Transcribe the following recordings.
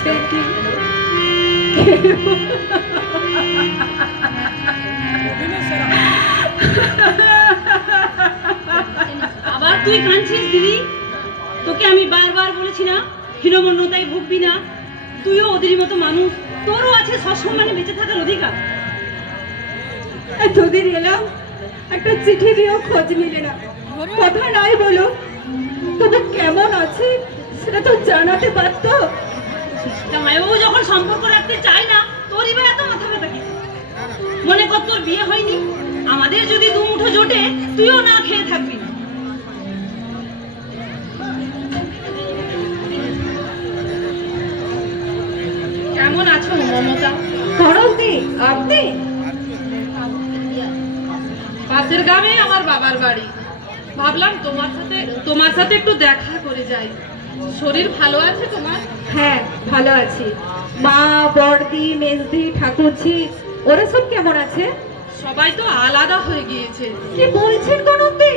সে কি আবার তুই কাঁদছিস দিদি? তোকে আমি বারবার বলেছি না হীনমন্যতায় ভুগবি না। তুইও ওদেরই মতো মানুষ, তোরও আছে সসম্মানে বেঁচে থাকার অধিকার। এতদিন এলাম, একটা চিঠি দিয়েও খোঁজ নিলে না, কথা নাই বলো তবু কেমন আছে সেটা তো জানাতে পারতো। জামাইবাবু যখন সম্পর্ক রাখতে চায় না, তোরই বা এত মাথা ব্যথা কি? মনে কর তোর বিয়ে হয়নি, আমাদের যদি দুমুঠো জোটে তুইও না খেয়ে থাকবি না। কেমন আছো মমতা? করন্তি আপনি? পাশের গ্রামে আমার বাবার বাড়ি, ভাবলাম তোমার সাথে একটু দেখা করে যাই। শরীর ভালো আছে তোমার? হ্যাঁ ভালো আছি। মা, বড়দি, মেজদি, ঠাকুরঝি ওরা সব কেমন আছে? সবাই তো আলাদা হয়ে গিয়েছে। কি বলছেন করন্তি?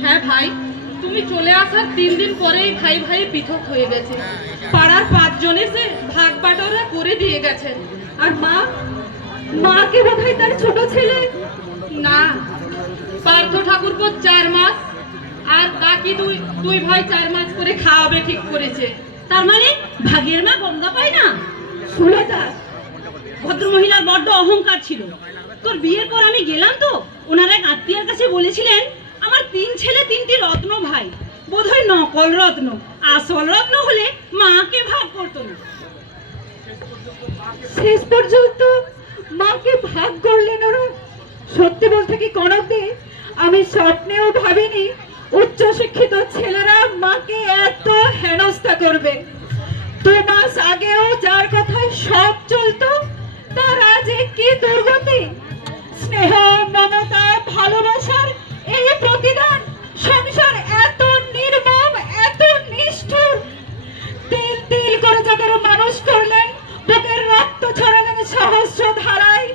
হ্যাঁ ভাই, তুমি চলে আসার 3 দিন পরেই ভাই ভাই পৃথক হয়ে গেছে। পাড়ার 5 জন এসে ভাগ বাটোয়ারা করে দিয়ে গেছেন। আর মা? মাকে বোধহয় তার ছোট ছেলে? না, পার্থ ঠাকুরপো 4 মাস আর বাকি দুই ভাই 4 মাস করে খাওয়াবে ঠিক করেছে। তার মানে ভাগের মা গঙ্গা পায় না? সুলতা ভদ্রমহিলার বড্ড অহংকার ছিল। তোর বিয়ের পর আমি গেলাম তো, ওনার এক আত্মীয়ের কাছে বলেছিলেন আমার 3 ছেলে 3টি রত্ন ভাই, বোধহয় নকল রত্ন, আসল রত্ন হলে মাকে ভাগ করতো না। শেষ পর্যন্ত মাকে ভাগ করলেন ওরা। সত্যি বলতে কি কনকদি, আমি স্বপ্নেও ভাবিনি উচ্চ শিক্ষিত ছেলেরা মাকে এত হেনস্থা করবে। 2 মাস আগেও যার কথায় সব চলতো, তার আজ কি দুর্গতি! স্নেহ, মমতা, ভালোবাসার এই প্রতিদান, সংসার এত নির্মম, এত নিষ্ঠুর। তিল তিল করে যাদের মানুষ করলেন, বুকের রক্ত ছড়ালেন সহস্র ধারায়,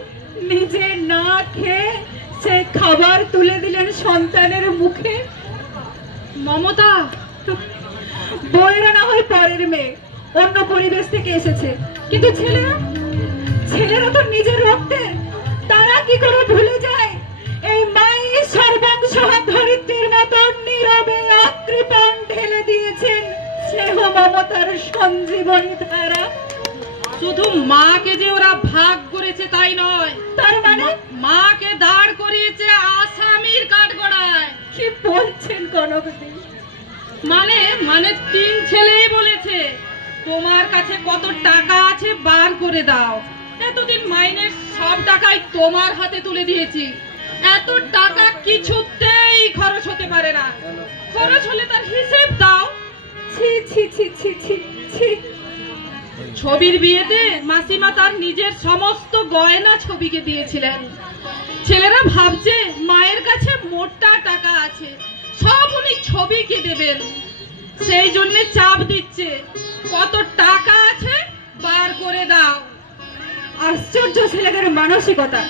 নিজে না খেয়ে সে খাবার তুলে দিলেন সন্তানের মুখে। মমতা, বইরা না হয় পরের মেয়ে, অন্য পরিবেশ থেকে এসেছে, কিন্তু ছেলেরা তো নিজের রক্তের। তারা কি করে ভুলে যায় এই মাই সর্বাংশ ধরিত্রীর মতো নীরবে অকৃপণ ঢেলে দিয়েছেন স্নেহ মমতার সঞ্জীবনী ধারা। শুধু মাকে যে ওরা ভাগ করেছে তাই নয়, তার মানে? মাকে দাঁড় করিয়েছে আসামির কাঠগড়ায়। কি বলছেন কনকদি? মানে 3 ছেলেই বলেছে তোমার কাছে কত টাকা আছে বার করে দাও। এতদিন মাইনের সব টাকাই তোমার হাতে তুলে দিয়েছি, এত টাকা কিছুতেই খরচ হতে পারে না, খরচ হলে তার হিসেব দাও। ছি ছি ছি ছি ছি ছি। ছবির বিয়েতে মাসিমা তার নিজের সমস্ত গয়না ছবিকে দিয়েছিলেন। ছেলেরা ভাবছে মায়ের কাছে মোটা টাকা আছে, সব উনি ছবিকে দেবেন, সেই জন্য চাপ দিচ্ছে কত টাকা আছে বার করে দাও। আশ্চর্য ছেলেদের মানসিকতা।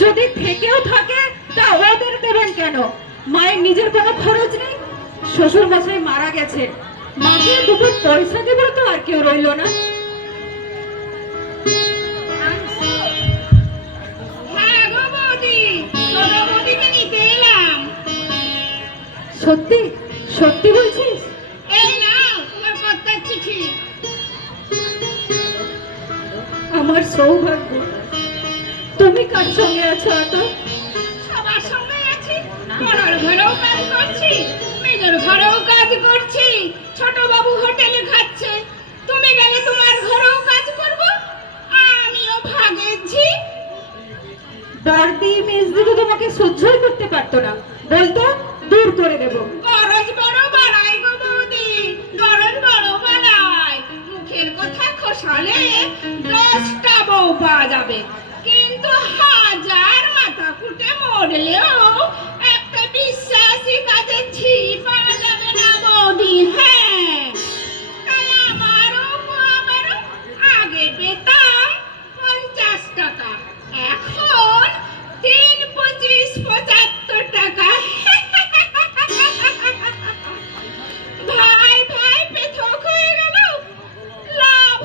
যদি থেকেও থাকে তা ওদের দেবেন কেন? মায়ের নিজের কোনো খরচ নেই, শ্বশুর মশাই মারা গেছে, মাকে 2 পয়সা দেবো তো আর কেউ রইল না। সত্যি সত্যি বলছিস? এই নাও তোমার কর্তার চিঠি। আমার সৌভাগ্য, তুমি কার সঙ্গে আছো? এত সবার সঙ্গে আছি, বড়র ঘরেও কাজ করছি, মেজর ঘরেও কাজ করছি, ছোট বাবু হোটেলে খাচ্ছে, তুমি গেলে তোমার ঘরেও কাজ করব, আমিও ভাগেছি। বড়দি, মেজদি তো তোমাকে সহ্যই করতে পারতো না, বলতো দূর করে দেবো। গরজ বড় বাড়াই গো বৌদি, গরজ বড় বাড়াই, মুখের কথা খোসালে 10টা বউ পাওয়া যাবে, কিন্তু হাজার মাথা ফুটে মরলেও একটা বিশ্বাসী কাজে ঝি পাওয়া যাবে না বৌদি। হ্যাঁ, তাই আমারও আগে পেতাম 50 টাকা, এখন 3, 25, 75 টাকা। ভাই ভাই পৃথক হয়ে গেল, লাভ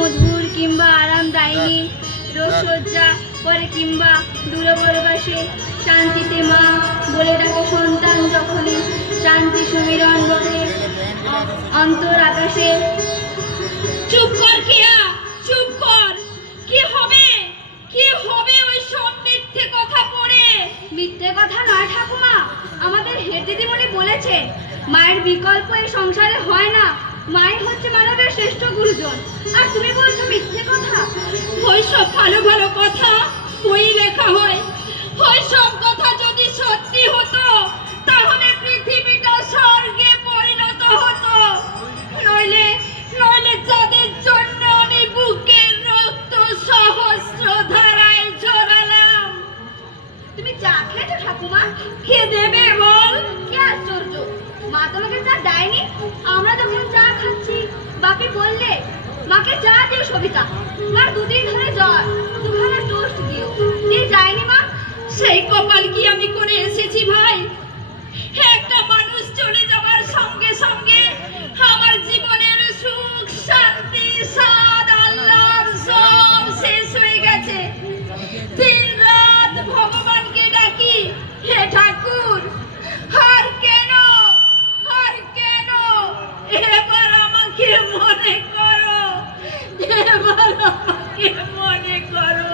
সুমধুর কিংবা আরামদায়িনী রোগসজ্জা করে কিংবা দূরপরবাসে শান্তিতে মা বলে ডাকে সন্তান যখনই শান্তি সুমিরন বলে অন্তর আকাশে। চুপ কর কিয়া, চুপ কর। কি হবে, কি হবে ওই সব মিথ্যে কথা পড়ে? মিথ্যে কথা নয় ঠাকুমা, আমাদের হেড দিদিমণি বলেছে মায়ের বিকল্প এই সংসারে হয় না, মাই হচ্ছে মানবের শ্রেষ্ঠ গুরুজন, আর তুমি বলছো মিথ্যে কথা। ওই সব ভালো ভালো কথা বই লেখা হয়, ওই সব কথা যদি সত্যি হতো তাহলে পৃথিবীটা স্বর্গে পরিণত হতো। নইলে নইলে যাদের জন্য আমি বুকের রক্ত সহস্র ধারায় ঝরালাম। তুমি চা খেয়েছো ঠাকুমা? কে দেবে বল? কি আশ্চর্য, মা তোমাকে চা দেয়নি? আমরা যখন চা খাচ্ছি বাপি বললে মাকে চা দিও সবিতা, মার দুদিন ধরে জ্বর, দুখানা টোস্ট দিও, দিয়ে যায়নি মা? সেই কপাল কি আমি করে এসেছি ভাই? একটা মানুষ চলে যাওয়ার সঙ্গে সঙ্গে আমার জীবনের সুখ শান্তি স্বাদ আল্লাহর সব শেষ হয়ে গেছে। দিন রাত ভগবানকে ডাকি, হে ঠাকুর আর কেন, আর কেন? এবার আমাকে মনে করো, এবার আমাকে মনে করো।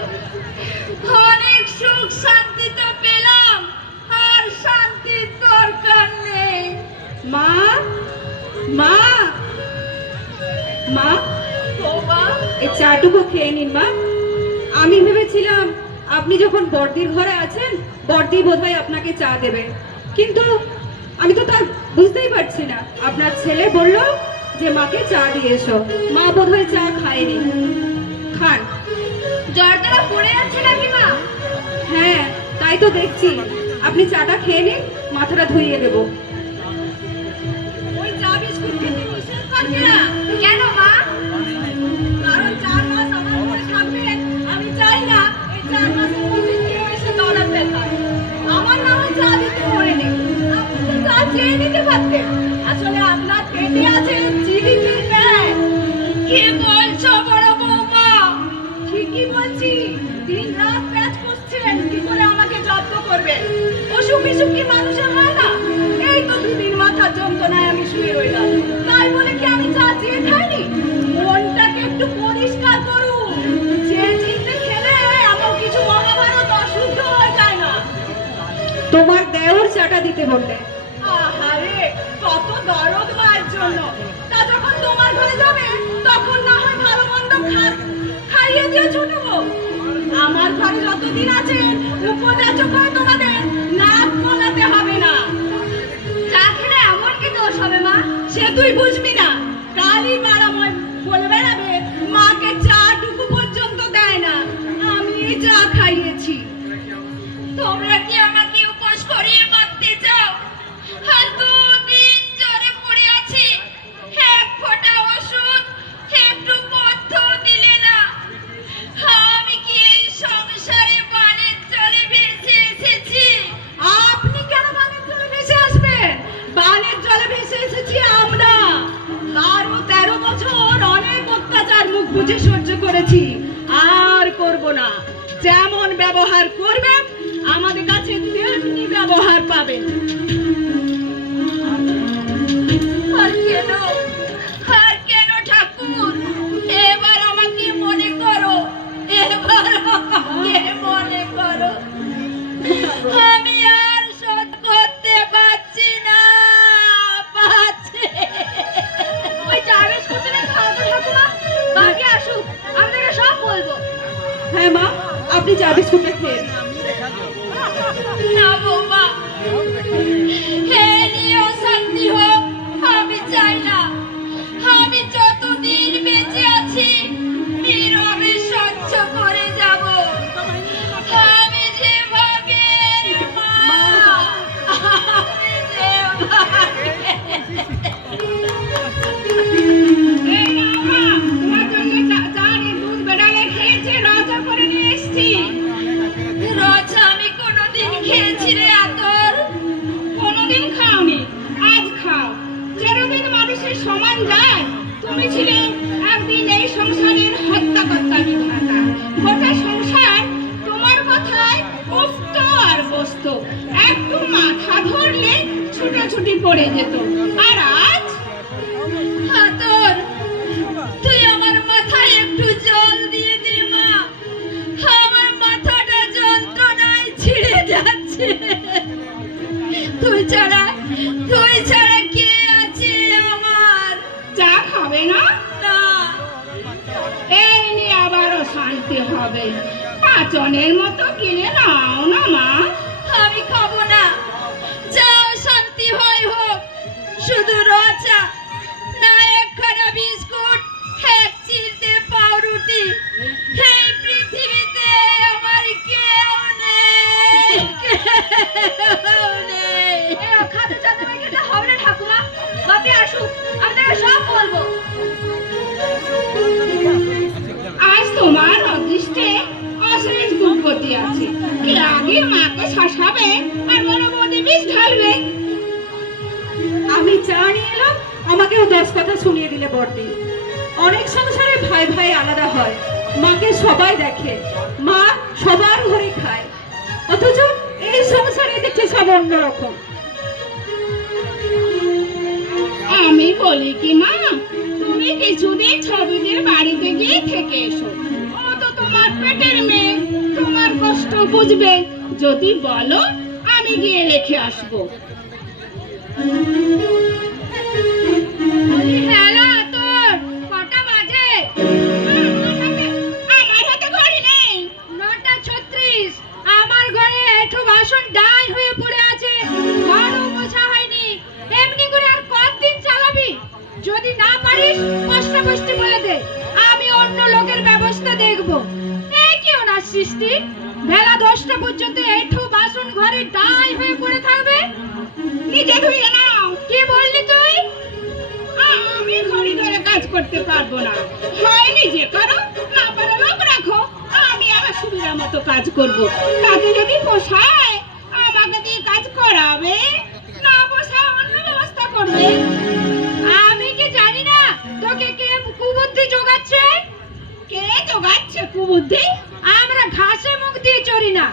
অনেক সুখ শান্তি তো পেলাম, আর শান্তির দরকার নেই। মা, মা, মা, বাবা, এই চাটুকু খেয়ে নিন মা। আমি ভেবেছিলাম আপনি যখন বড়দির ঘরে আছেন বড়দি বোধহয় আপনাকে চা দেবে, কিন্তু আমি তো তা বুঝতেই পারছি না। আপনার ছেলে বলল যে মাকে চা দিয়ে এসো, মা বোধহয় চা খায়নি। খান। জ্বর দ্বারা পড়ে যাচ্ছে নাকি মা? হ্যাঁ, তাই তো দেখছি। আপনি চাটা খেয়ে নিন, মাথাটা ধুইয়ে দেবো। ওই চা বিস্কুট খেতে নিষেধ করবে না? কেন মা? কারণ 4 মাস আমার ঘরে থাকবেন, আমি চাই না এই 4 মাসের মধ্যে কেউ এসে দৌড়াতে পারে। আমার নামে চা দিতে মনে নেই, আপনি তো চা চেয়ে নিতে পারতেন। আসলে আপনার পেটে আছে জিলিপির ব্যাগ। কি বলছো বড় বৌমা? ঠিকই বলছি, দিন রাত প্যাচ করছেন কি করে আমাকে যত্ন করবেন। অসুখ বিসুখ কি মানুষের হয় না? এই তো 2 দিন মাথার যন্ত্রণায় আমি শুয়ে রইলাম, তাই বলে কি আমি চা চেয়ে খাইনি? মনটাকে একটু পরিষ্কার করুন। যে চিনতে খেলে এমন কিছু মহাভারত অশুদ্ধ হয়ে যায় না। তোমার দেওর চাটা দিতে বললে। আহারে, কত দরদ মায়ের জন্য। তা যখন তোমার ঘরে যাবে তখন না হয় ভালো মন্দ খাইয়ে দিয়ে ছুটবো। আমার ঘরে যতদিন আছে উপদেশ করে তোমাদের নাক গলাতে হবে না। চা খেলে এমন কি দোষ হবে মা? সে তুই বুঝবি না। কালই মারাময় বলে বেড়াবে মাকে চাটুকু পর্যন্ত দেয় না, আমি চা খাইয়েছি। তোমরা কি আমাকে উপোস করিয়ে মারতে চাও? আর 2 দিন জ্বরে পড়ে আছি, এক ফোঁটা ওষুধ একটু পথ্য দিলে না। আমি কি এই সংসারে বানের জলে ভেসে এসেছি? আপনি কেন বানের জলে ভেসে আসবেন? বানের জলে ভেসে এসেছি আমরা। 12-13 বছর অনেক অত্যাচার মুখ বুঝে সহ্য করেছি, আর করব না। যেমন ব্যবহার করবেন আমাদের কাছে তেমনি ব্যবহার পাবেন। আর কেন, আর কেন ঠাকুর? এবার আমাকে মনে করো, এবার আমাকে মনে করো। আমি আর সহ্য করতে পারছি না, ওই চা বিস্কুটটা খাও তো ঠাকুমা, বাকি আসুক আমি তাকে সব বলবো। হ্যাঁ মা, আপনি চা বিস্কুটটা খেয়ে নিন। না বৌমা, হে নিয়ে অশান্তি হোক আমি চাই না। আমি যতদিন বেঁচে আছি নীরবে সহ্য করে যাব। আমি যে ভাগের মা, আমি যে ভাগের। এই নাও মা, তোমার জন্য চারি দুধ বেড়ালে খেয়েছে, রাজা করে নিয়ে এসছি। রাজা আমি কোনোদিন খেয়েছি রে আতর? কোনোদিন খাওনি, আজ খাও। চিরদিন মানুষের সমান যায়। তুমি ছিলে একদিন এই সংসারের খোকা বিধাতা, গোটা সংসার তোমার কথায় বসত আর বসত, একটু মাথা ধরলে ছুটাছুটি পড়ে যেত। আর আজ হাতর, তুই আমার মাথায় একটু জল দিয়ে দে মা, আমার মাথাটা যন্ত্রণায় ছিঁড়ে যাচ্ছে। তুই ছাড়া কে আছে আমার? চা খাবে না? না, এই নিয়ে আবারও শান্তি হবে, পাচনের মতো কিনে নাও না মা। আমি খাবো না, যাও শান্তি হয় হোক, শুধু রচা না, একখানা বিস্কুট, এক চিলতে পাউরুটি, এই পৃথিবীতে আমার কেউ নেই, কেউ নেই। খাতে যাতে মেঘেটা হবে না ঠাকুমা, বাপি আসুক, আমি তাকে সব বলবো। আজ তোমার অদৃষ্টে অশেষ দুর্গতি আছে, কি আগে মাকে শাসাবে আর বড় বৌদি বিষ ঢালবে। আমি চা নিয়ে এলাম, আমাকেও 10 কথা শুনিয়ে দিলে বড়দি। অনেক সংসারে ভাই ভাই আলাদা হয়, মাকে সবাই দেখে, মা সবার ঘরে খায়, অথচ এই সংসারে দেখছে সব অন্যরকম। আমি বলি কি মা, তুমি কিছুদিন ছবিদের বাড়িতে গিয়ে থেকে এসো, ও তো তোমার পেটের মেয়ে, তোমার কষ্ট বুঝবে। যদি বলো আমি গিয়ে রেখে আসবো। হ্যালো তোর কটা বাজে? আমার হাতে ঘড়ি নেই। 9:36। আমার ঘরে একটু বাসন ডাই হয়ে পড়ে আছে, ঘরও মোছা হয়নি। এমনি করে আর কতদিন চালাবি? যদি না পারিস কষ্ট বলে দে, আমি অন্য লোকের ব্যবস্থা দেখব। এই কি ওনার সৃষ্টি, বেলা 10টা পর্যন্ত একটু বাসন ঘরে ডাই হয়ে পড়ে থাকবে। নিজে ধুয়ে নাও। কি বললি তুই? আমি ঘড়ি ধরে কাজ করতে পারবো না, হয় নিজে করো, না পারো লোক রাখো, আমি আমার সুবিধা মতো কাজ করব। তাতে যদি পোষায় আমাকে দিয়ে কাজ করাবে, না পোষায় অন্য ব্যবস্থা করবে। আমি কি জানি না তোকে কে কুবুদ্ধি জোগাচ্ছে? কে জোগাচ্ছে কুবুদ্ধি? আমরা ঘাসে মুখ দিয়ে চড়ি না,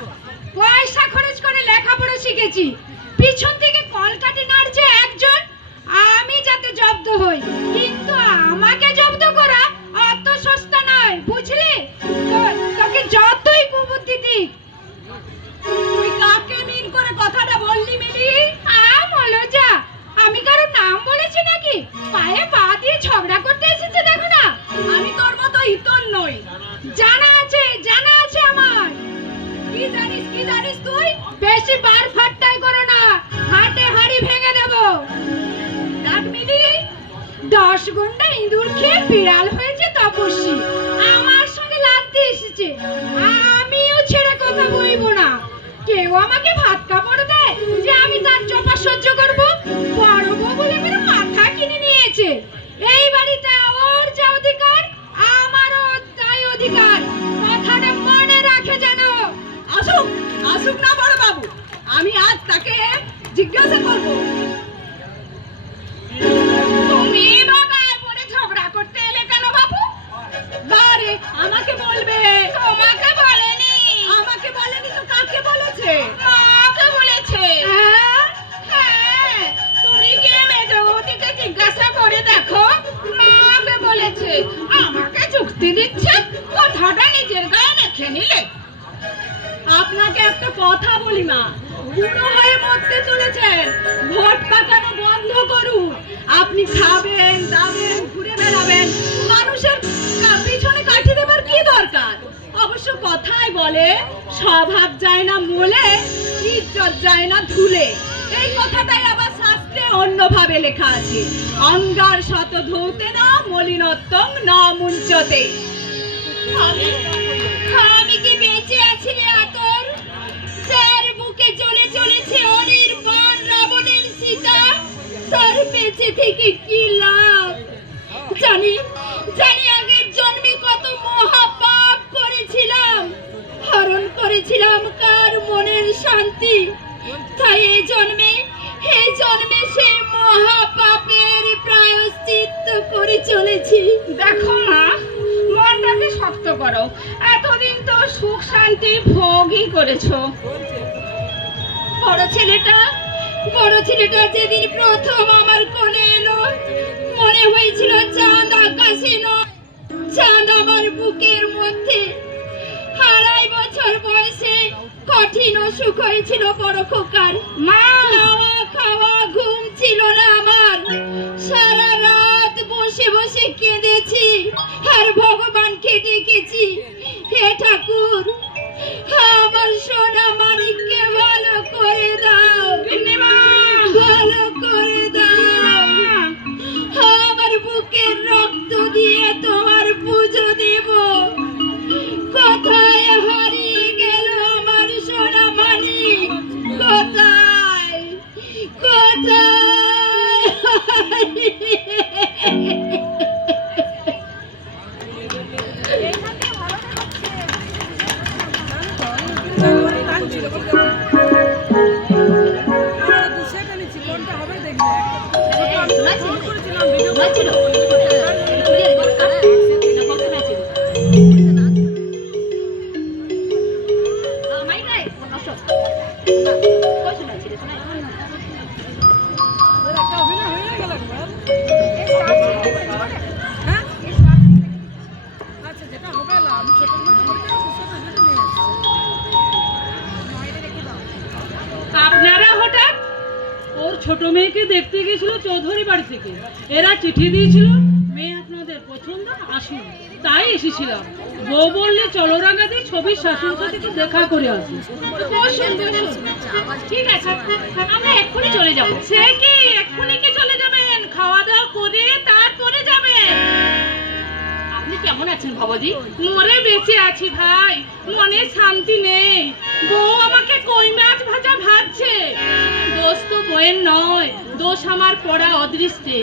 পয়সা খরচ করে লেখাপড়া শিখেছি। পিছন থেকে কলকাঠি নাড়ছে একজন, আমি যাতে জব্দ হই, কিন্তু আমাকে জব্দ করা অত সস্তা নয়, বুঝলি? তোকে যতই কুবুদ্ধি দিই। তুই কাকে মিন করে কথাটা বললি মিলি? মলজা, আমি কারোর নাম বলেছি নাকি? পায়ে পা দিয়ে ঝগড়া করতে এসেছে, দেখো না। আমি তোর মতো ইতর নই। জানা আছে আমার। কি জানিস তুই? বেশি বার ফাট্টাই করো না, হাটে হাড়ি ভেঙে দেব। ডাক মিলি। 10 গুন্ডা ইঁদুর খেয়ে বিড়াল হয়েছে তপস্বী, আমার সঙ্গে লাগতে এসেছে। আমিও ছেড়ে কথা বলবো না। কেউ আমাকে ভাত কাপড় দেয় যে আমি তার চপা সহ্য করব? বড় বউ বলে আমার মাথা কিনে নিয়েছে। এই বাড়িতে ওর যা অধিকার, আমারও তাই অধিকার। কথাটা মনে রাখে যেন। আসুক না বড় বাবু, আমি আজ তাকে জিজ্ঞাসা করব। তুমি বাগায় পড়ে ঝগড়া করতে এলে কেন বাবু? বারে আমাকে বলবে। তোমাকে বলেনি। আমাকে বলেনি তো কাকে বলেছে? মাকে বলেছে। হ্যাঁ, তুমি গিয়ে মেজবতীকে জিজ্ঞাসা করে দেখো, মাকে বলেছে। আমাকে যুক্তি দিচ্ছে, কথাটা নিজের গায়ে রেখে নিলে। আপনাকে একটা কথা বলি মা, বুড়ো হয়ে মরতে চলেছেন, ভোট পাকানো বন্ধ করুন। আপনি খাবেন দাবেন ঘুরে বেড়াবেন, মানুষের পিছনে কাঠি দেবার কি দরকার? অবশ্য কথাই বলে, স্বভাব যায় না মূলে, ইজ্জত যায় না ধুলে। এই কথাটাই আবার শাস্ত্রে অন্যভাবে লেখা আছে, অঙ্গার শত ধৌতে না মলিনত্বং না মুঞ্চতে। আমি কি বেঁচে আছি রে আতর? যার বুকে জ্বলে চলেছে অনির্বাণ রাবণের সীতা, তার বেঁচে থেকে কি লাভ? জানি আগের জন্মে কত মহাপাপ করেছিলাম, হরণ করেছিলাম কার মনের শান্তি। তাই এই জন্মে সেই মহাপাপের প্রায়শ্চিত্ত করে চলেছি। দেখো মা, মনটা মনটাকে শক্ত করো। এতদিন তো সুখ শান্তি ভোগই করেছো। বড় ছেলেটা যেদিন প্রথম আমার কোলে এলো, মনে হয়েছিল চাঁদ আকাশে নয়, চাঁদ আমার বুকের মধ্যে। 2.5 বছর বয়সে কঠিন অসুখ হয়েছিল বড় খোকার। মা খাওয়া ঘুম ছিল না আমার। সারা রাত বসে বসে কেঁদেছি আর ভগবানকে ডেকেছি, হে ঠাকুর, আমার সোনা মানিককে ভালো করে দাও, ভালো করে দাও। আমার বুকের রক্ত দিয়ে তোমার পুজো দেব। কোথায় হারিয়ে গেল আমার সোনা মানিক? কোথায় আপনারা হঠাৎ? ওর ছোট মেয়েকে দেখতে গেছিল চৌধুরী বাড়ি থেকে। এরা চিঠি দিয়েছিল, মেয়ে আপনাদের পছন্দ, আসুন। তাই এসেছিলাম। বউ বললে চলো রাঙাতে ছবির শাশুড়ির সাথে একটু দেখা করে আসি। বসুন বসুন। ঠিক আছে, আমরা এক্ষুনি চলে যাব। সে কি এক্ষুনি কি চলে যাবেন? খাওয়া দাওয়া করে তারপরে যাবেন। আপনি কেমন আছেন বাবাজি? মরে বেঁচে আছি ভাই, মনে শান্তি নেই। বউ আমাকে কই মাছ ভাজা ভাজছে। দোষ তো বইয়ের নয়, দোষ আমার পড়া অদৃষ্টে।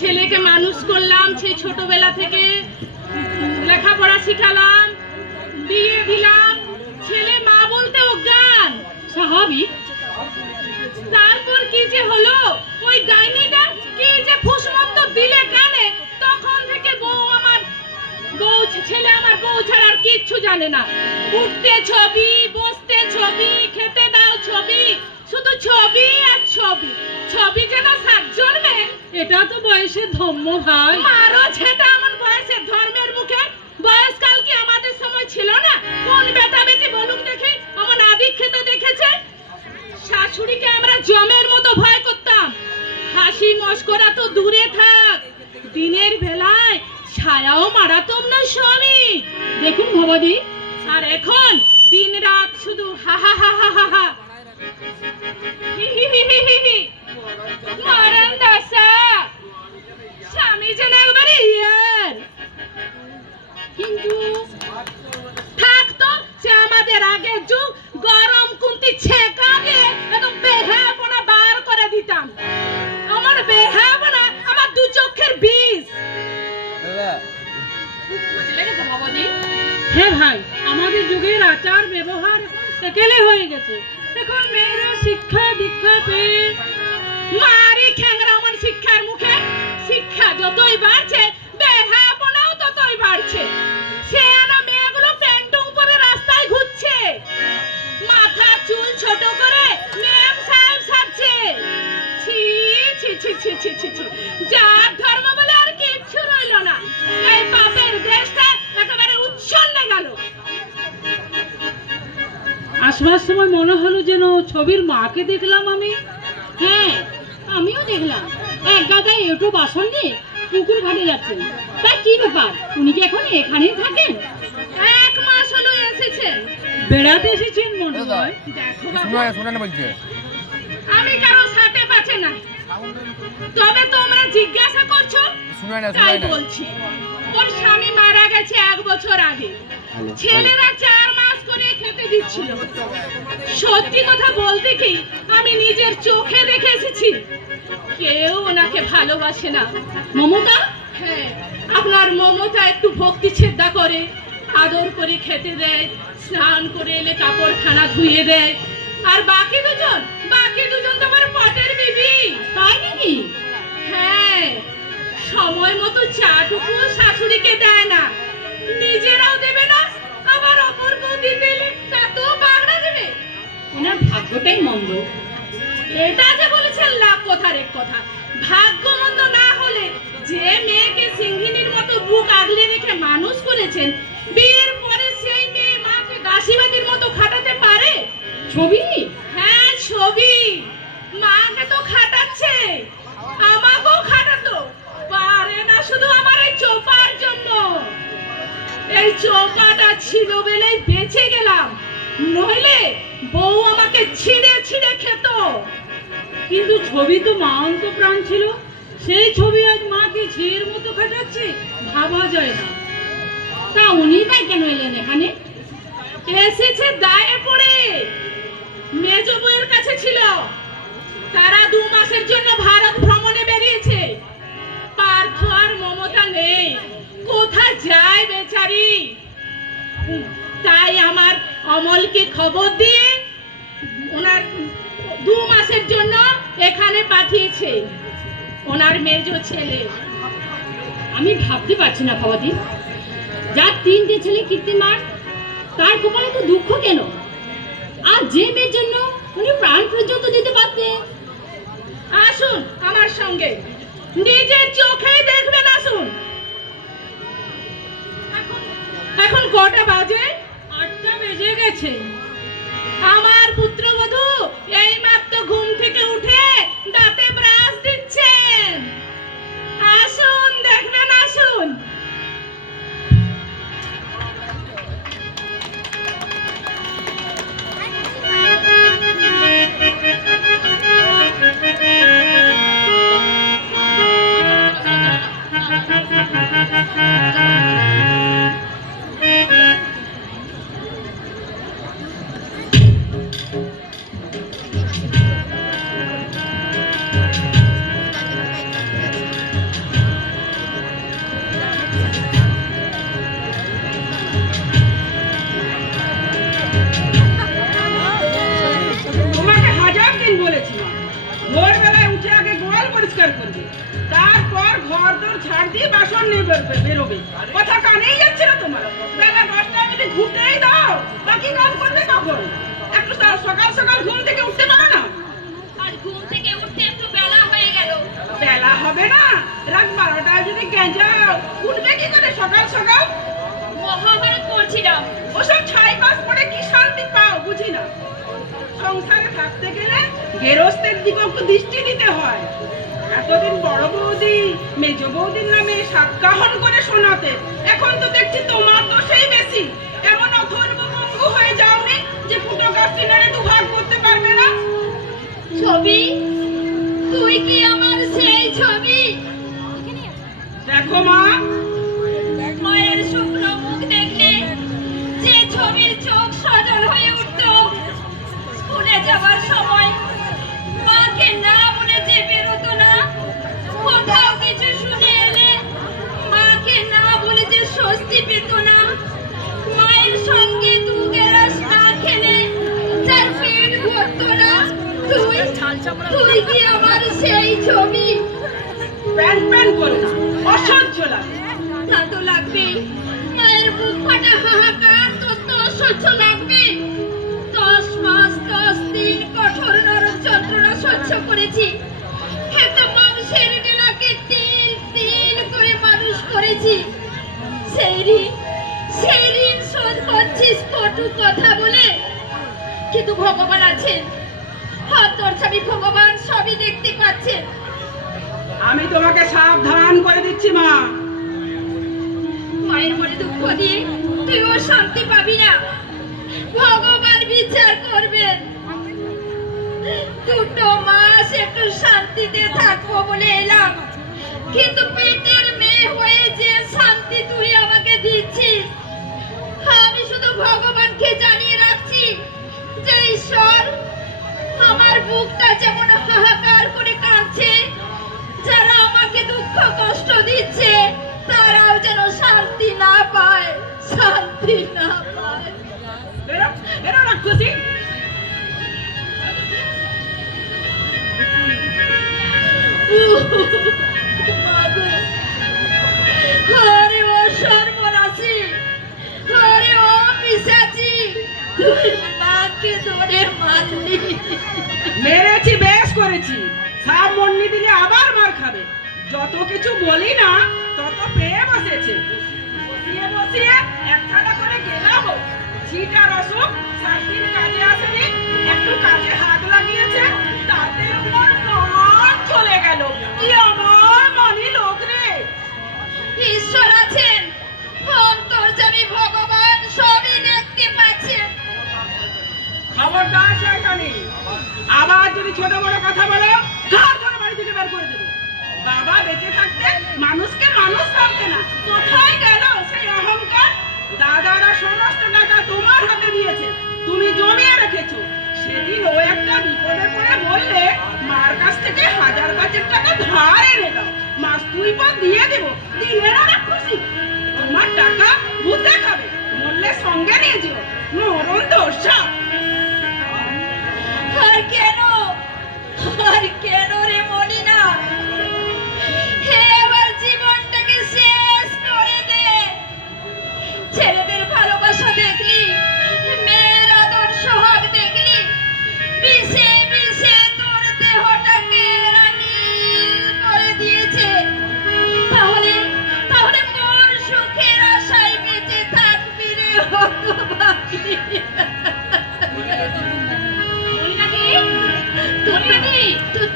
ছেলেকে মানুষ করলাম, সেই ছোটবেলা থেকে লেখাপড়া শিখালাম, বিয়ে দিলাম, ছেলে মা বলতে অজ্ঞান। স্বাভাবিক। তারপর কি যে হলো, ওই ডাইনিটা কি যে ফুসমন্ত দিলে কানে, তখন থেকে ছেলে আমার বউ ছাড়া আর কিচ্ছু জানে না। উঠতে ছবি, বসতে ছবি, খেতে দাও ছবি, শুধু ছবি আর ছবি। ছবি যেন 7 জন্মের। এটা তো বয়সের ধর্ম ভাই। মারো ছেটা আমার বয়সের ধর্মের মুখে। বয়সকাল কি আমাদের সময় ছিল না? কোন বেটা বেটি বলুক দেখি আমার আদিক্ষেতে দেখেছে? শাশুড়িকে আমরা জমের মতো ভয় করতাম। হাসি মস্করা তো দূরে থাক, দিনের বেলায় ছায়াও মারাতাম না স্বামী। দেখুন ভবাদি, আর এখন দিন রাত শুধু হা হা হা হা হা হা, হি হি হি হি হি হি। মরণ দশা। স্বামী যেন একবারে ইয়ার। কিন্তু থাকতো সে আমাদের আগের যুগ, গরম কুন্তি ছেঁকা দিয়ে একদম বেহাপনা বার করে দিতাম। আমার বেহাপনা আমার 2 চোখের বিষ। হ্যাঁ ভাই, আমাদের যুগের আচার ব্যবহার এখন সেকেলে হয়ে গেছে। এখন মেয়েরা শিক্ষা দীক্ষা পেয়ে মারি খ্যাংরা আমার শিক্ষার মুখে। শিক্ষা যতই বাড়ছে, বেহাপনাও ততই বাড়ছে। সেয়ানা মেয়েগুলো প্যান্টুং পরে রাস্তায় ঘুরছে, মাথা চুল ছোট করে ম্যাম সাহেব সাজছে। ছি ছি ছি ছি ছি ছি ছি। যার ধর্ম বলে আর কিচ্ছু রইল না। এই পাপের দেশটা একেবারে উচ্ছন্নে গেল। আসবার সময় মনে হলো যেন ছবির মাকে দেখলাম আমি। হ্যাঁ, আমিও দেখলাম। এক গাদায় এঁটো বাসন নিয়ে পুকুর ঘাটে যাচ্ছেন। তা কি ব্যাপার, উনি কি এখন এখানেই থাকেন? 1 মাস হলো এসেছেন। বেড়াতে এসেছেন মনে হয়। দেখো বাবু, আমি কারো সাথে পাচ্ছে না, তবে তোমরা জিজ্ঞাসা করছো তাই বলছি। ওর স্বামী মারা গেছে 1 বছর আগে। ছেলেরা 4 মাস করে খেতে দিচ্ছিল। সত্যি কথা বলতে কি, আমি নিজের চোখে দেখে এসেছি। কেউ ওনাকে ভালোবাসে না। মমতা? হ্যাঁ, আপনার মমতা একটু ভক্তি ছেদা করে, আদর করে খেতে দেয়, স্নান করে এলে কাপড়খানা ধুয়ে দেয়। আর বাকি দুজন তো আমার পটের বিবি। তাই নাকি? হ্যাঁ, সময় মতো চাটুকু শাশুড়িকে দেয় না, নিজেরাও দেবে না, আবার অপরকেও দিতে এলে এত বাগড়া দেবে। ওনার ভাগ্যটাই মন্দ। এটা যে বলেছেন লাভ কথার এক কথা। ভাগ্য মন্দ না হলে যে মেয়েকে সিংহিনীর মতো বুক আগলে রেখে মানুষ করেছেন, বিয়ের পরে সেই মেয়ে মাকে দাসীবাদীর মতো খাটাতে পারে? ছবি হ্যাঁ, ছবি। মাকে তো খাটাচ্ছে, আমাকেও খাটাতো পারে না শুধু আমার এই চোপার জন্য। এই চোপাটা ছিল বলেই বেঁচে গেলাম, নইলে বউ আমাকে ছিঁড়ে ছিঁড়ে খেত। কিন্তু ছবি তো মা অন্ত প্রাণ ছিল, সেই ছবি আজ মাকে ঝিয়ের মতো খাটাচ্ছে, ভাবা যায় না। তা উনি বা কেন এলেন এখানে? এসেছে দায়ে পড়ে। মেজ বউয়ের কাছে ছিল, তারা 2 মাসের জন্য ভারত ভ্রমণে বেরিয়েছে। পার্থ আর মমতা নেই, কোথায় যায় বেচারি। তাই আমার অমলকে খবর দিয়ে ওনার 2 মাসের জন্য এখানে পাঠিয়েছে ওনার মেজ ছেলে। আমি ভাবতে পারছি না ভবাদি, যার 3টে ছেলে কীর্তিমান, তার কপালে তো দুঃখ কেন? আর যে মেয়ের জন্য উনি প্রাণ পর্যন্ত দিতে পারতেন। আসুন আমার সঙ্গে, নিজের চোখেই দেখবেন। আসুন। এখন কটা বাজে? 8টা বেজে গেছে। আমার পুত্রবধূ এইমাত্র ঘুম থেকে উঠে দাঁতে ব্রাশ দিচ্ছেন। আসুন, দেখবেন। আসুন। তোমাকে 1000 দিন বলেছি ভোরবেলায় উঠে আগে গোয়াল পরিষ্কার করবে, তারপর ঘর দোর ঝাড় দিয়ে বাসন নিয়ে বেরোবে। কথা কানেই যাচ্ছে না তোমার। বেলা 10টায় যদি ঘুরতেই দাও, বাকি কাজ করবে কখন? একটু সকাল সকাল ঘুম থেকে উঠতে পারো না? আর ঘুম থেকে উঠতে একটু বেলা হয়ে গেল। বেলা হবে না, রাত 12টায় যদি গেঁজাও, উঠবে কি করে সকাল সকাল? মহাভারত পড়ছিলাম। ওসব ছাই পাশ পড়ে কি শান্তি পাও বুঝি না। সংসারে থাকতে গেলে গেরস্তের দিকে একটু দৃষ্টি দিতে হয়। এতদিন বড় বৌদি মেজ বৌদির নামে সাতকাহন করে শোনাতে, এখন তো দেখছি তোমার দোষেই বেশি। এমন অথর্ব পঙ্গু হয়ে যাওনি যে ফুটো কাস্টিনারে 2 ভাগ করতে পারবে না। ছবি, তুই কি আমার সেই ছবি? দেখো মা, মায়ের শুকনো মুখ দেখলে যে ছবির চোখ সজল হয়ে উঠত, স্কুলে যাবার সময় মাকে না বলে যে বেরোতো না, কোথাও কিছু শুনে এলে মাকে না বলে যে স্বস্তি পেত না, মায়ের সঙ্গে 2 গ্লাস না খেলে যার পেট ভরতো না, তুই কি আমার সেই ছবি? প্যান প্যান করো না, অসহ্য লাগে। তা তো লাগবে। মায়ের বুক ফাটা হাহাকার তোর তো অসহ্য লাগবে। 10 মাস 10 দিন কঠোর নরক যন্ত্রণা সহ্য করেছি। একটা মানুষের ডেলাকে তিল তিল করে মানুষ করেছি। সেই ঋণ শোধ করছিস কটু কথা বলে। কিন্তু ভগবান আছেন, অন্তর্যামী ভগবান সবই দেখতে পাচ্ছেন। আমি তোমাকে সাবধান করে দিচ্ছি মা। মায়ের মনে দুঃখ দিয়ে তুইও শান্তি পাবি না। ভগবান বিচার করবেন। 2 মাস একটু শান্তিতে থাকবো বলে এলাম, কিন্তু পেটের মেয়ে হয়ে যে শান্তি তুই আমাকে দিচ্ছিস, আমি শুধু ভগবানকে জানিয়ে রাখছি যে ঈশ্বর, আমার বুকটা যেমন হাহাকার করে কাঁদছে, যারা আমাকে দুঃখ কষ্ট দিচ্ছে তারাও যেন শান্তি না পায়, শান্তি না পায়। বেরো বেরো রাক্ষসী। মাগো, আরে ও তুই মাকে ধরে মারলি। মেরেছি, বেশ করেছি। সাপ মন্ডি দিলে আবার মার খাবে। যত কিছু বলি না তত পেয়ে বসেছে। বসিয়ে বসিয়ে একখানা করে গেলাম। ছিটার অসুখ 7 দিন কাজে আসেনি, একটু কাজে হাত লাগিয়েছে, তাতে আমার প্রাণ চলে গেল। কি আমার মানি লোক রে। ঈশ্বর আছেন, অন্তর্যামী ভগবান সবই দেখতে পাচ্ছেন। খবরদার শয়তানি, আবার যদি ছোট বড় কথা বলো ঘাড় ধরে বাড়ি থেকে বের করে দেবো। বাবা বেঁচে থাকতে মানুষকে মানুষ ভাবতে না, কোথায় গেল সেই অহংকার? দাদারা সমস্ত টাকা তোমার হাতে দিয়েছে, তুমি জমিয়ে রেখেছো। সেদিন ও একটা বিপদে পড়ে বললে মার কাছ থেকে 1000-5 টাকা ধার এনে দাও, মাস 2 পর দিয়ে দেবো। দিলে না খুশি? তোমার টাকা ভূতে খাবে, মরলে সঙ্গে নিয়ে যেও। মরণ দোষা। আর কেন, আর কেন রে মনিনা? হে আমার জীবনটাকে শেষ করে দে। ছেলেদের ভালোবাসা দেখলি, মেয়ের আদর সোহাগ দেখলি, বিষে বিষে তোর দেহটাকে এরা নীল করে দিয়েছে। তাহলে তাহলে কোন সুখের আশায় বেঁচে থাকবি রে হতভাগী?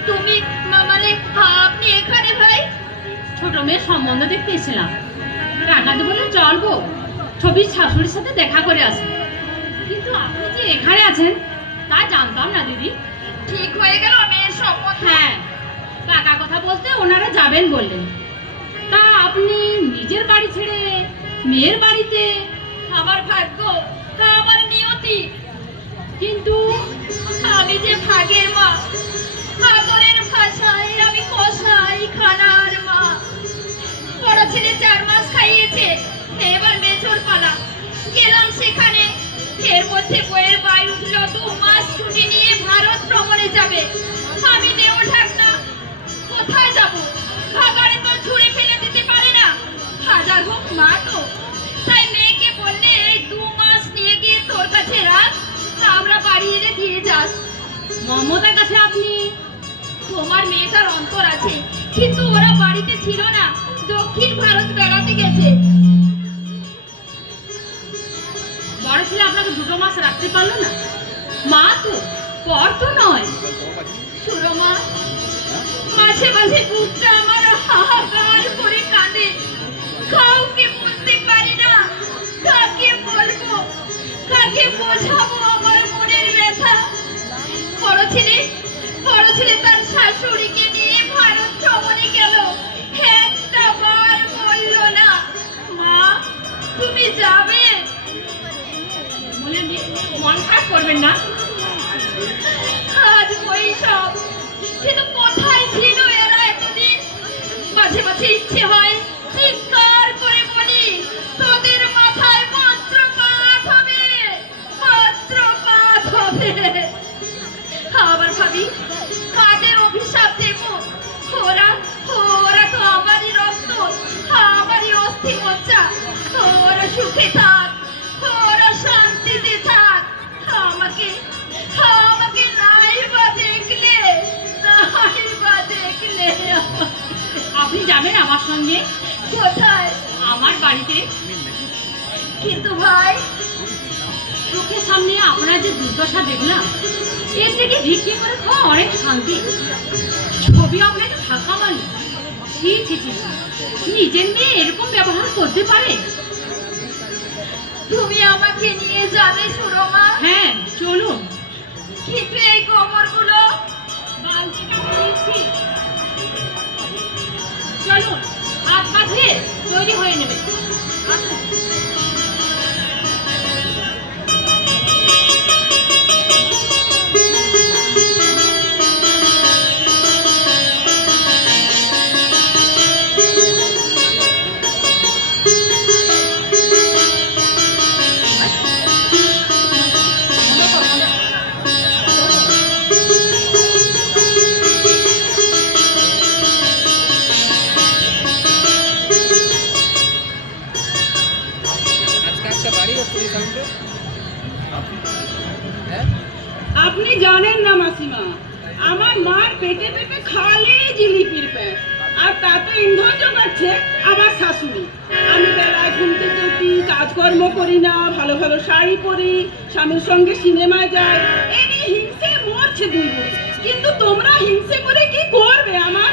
তুমি মানে আপনি এখানে ভাই? ছোট মেয়ের সম্বন্ধ দেখতে এসেছিলাম। টাকা দেবো বলে চলবো, ছবির শাশুড়ির সাথে দেখা করে আসবো। কিন্তু আপনি যে এখানে আছেন তা জানতাম না দিদি। ঠিক হয়ে গেল মেয়ের সম্বন্ধ? হ্যাঁ, টাকা কথা বলতে ওনারা যাবেন বললেন। তা আপনি নিজের বাড়ি ছেড়ে মেয়ের বাড়িতে? আমার ভাগ্য, আমার নিয়তি। কিন্তু আমি যে ভাগের মা, আদরের ভাষায় আমি কষাই খানার মা। বড় ছেলে 4 মাস খাইয়েছে, এবার মেছোর পালা। গেলাম সেখানে, এর মধ্যে বইয়ের বাই উঠলো 2 মাস ছুটি নিয়ে ভারত ভ্রমণে যাবে। আমি নেও ঢাকনা, কোথায় যাব? ভাগাড়ে তো ছুঁড়ে ফেলে দিতে পারে না, হাজার হোক মা তো। তাই মেয়েকে বললে এই 2 মাস নিয়ে গিয়ে তোর কাছে রাখ, আমরা বাড়ি এনে দিয়ে যাস। মমতার কাছে আপনি? তোমার মেয়েটার অন্তর আছে, কিন্তু ওরা বাড়িতে ছিল না, দক্ষিণ ভারত বেড়াতে গেছে। বড় ছেলে আপনাকে 2 মাস রাখতে পারলো না? মা তো, পর তো নয়। সুরমা, মাঝে মাঝে বুকটা আমার হাহাকার করে কাঁদে। কাউকে বলতে পারি না, কাকে বলবো, কাকে বোঝাবো আমার মনের ব্যথা। বড় ছেলে তার শাশুড়িকে নিয়ে ভারত ভ্রমণে গেল, একটা বার বললো না মা তুমি যাবে। বলে মন খারাপ করবেন না। আজ ওই সব, কিন্তু কোথায় ছিল এরা এতদিন? মাঝে মাঝে ইচ্ছে হয় চিৎকার করে বলি, তোদের মাথায় বজ্রপাত হবে, বজ্রপাত হবে। আবার ভাবি কাদের অভিশাপ দেব? ওরা ওরা তো আমারই রক্ত, আমারই অস্থি মজ্জা। ওরা সুখে থাক, ওরা শান্তিতে থাক, আমাকে আমাকে নাই বা দেখলে, নাই বা দেখলে। আপনি যাবেন আমার সঙ্গে? কোথায়? আমার বাড়িতে। কিন্তু ভাই, চোখের সামনে আপনার যে দুর্দশা দেখলাম, এর থেকে ভিক্ষে করে খাওয়া অনেক শান্তি। ছবি আপনাকে ফাঁকা মানি। ছি ছি ছি, নিজের মেয়ে এরকম ব্যবহার করতে পারে? তুমি আমাকে নিয়ে যাবে সুরমা? হ্যাঁ চলুন। কিন্তু এই গোবরগুলো? বালতিটা নিয়েছি, চলুন। হাত পা ধুয়ে তৈরি হয়ে নেবে। আসুন। প্যাঁচ। আর তাতে ইন্ধন জোগাচ্ছে আমার শাশুড়ি। আমি বেলায় ঘুম থেকে উঠি, কাজকর্ম করি না, ভালো ভালো শাড়ি পরি, স্বামীর সঙ্গে সিনেমায় যাই, এই নিয়ে হিংসে মরছে দুই বোন। কিন্তু তোমরা হিংসে করে কি করবে আমার?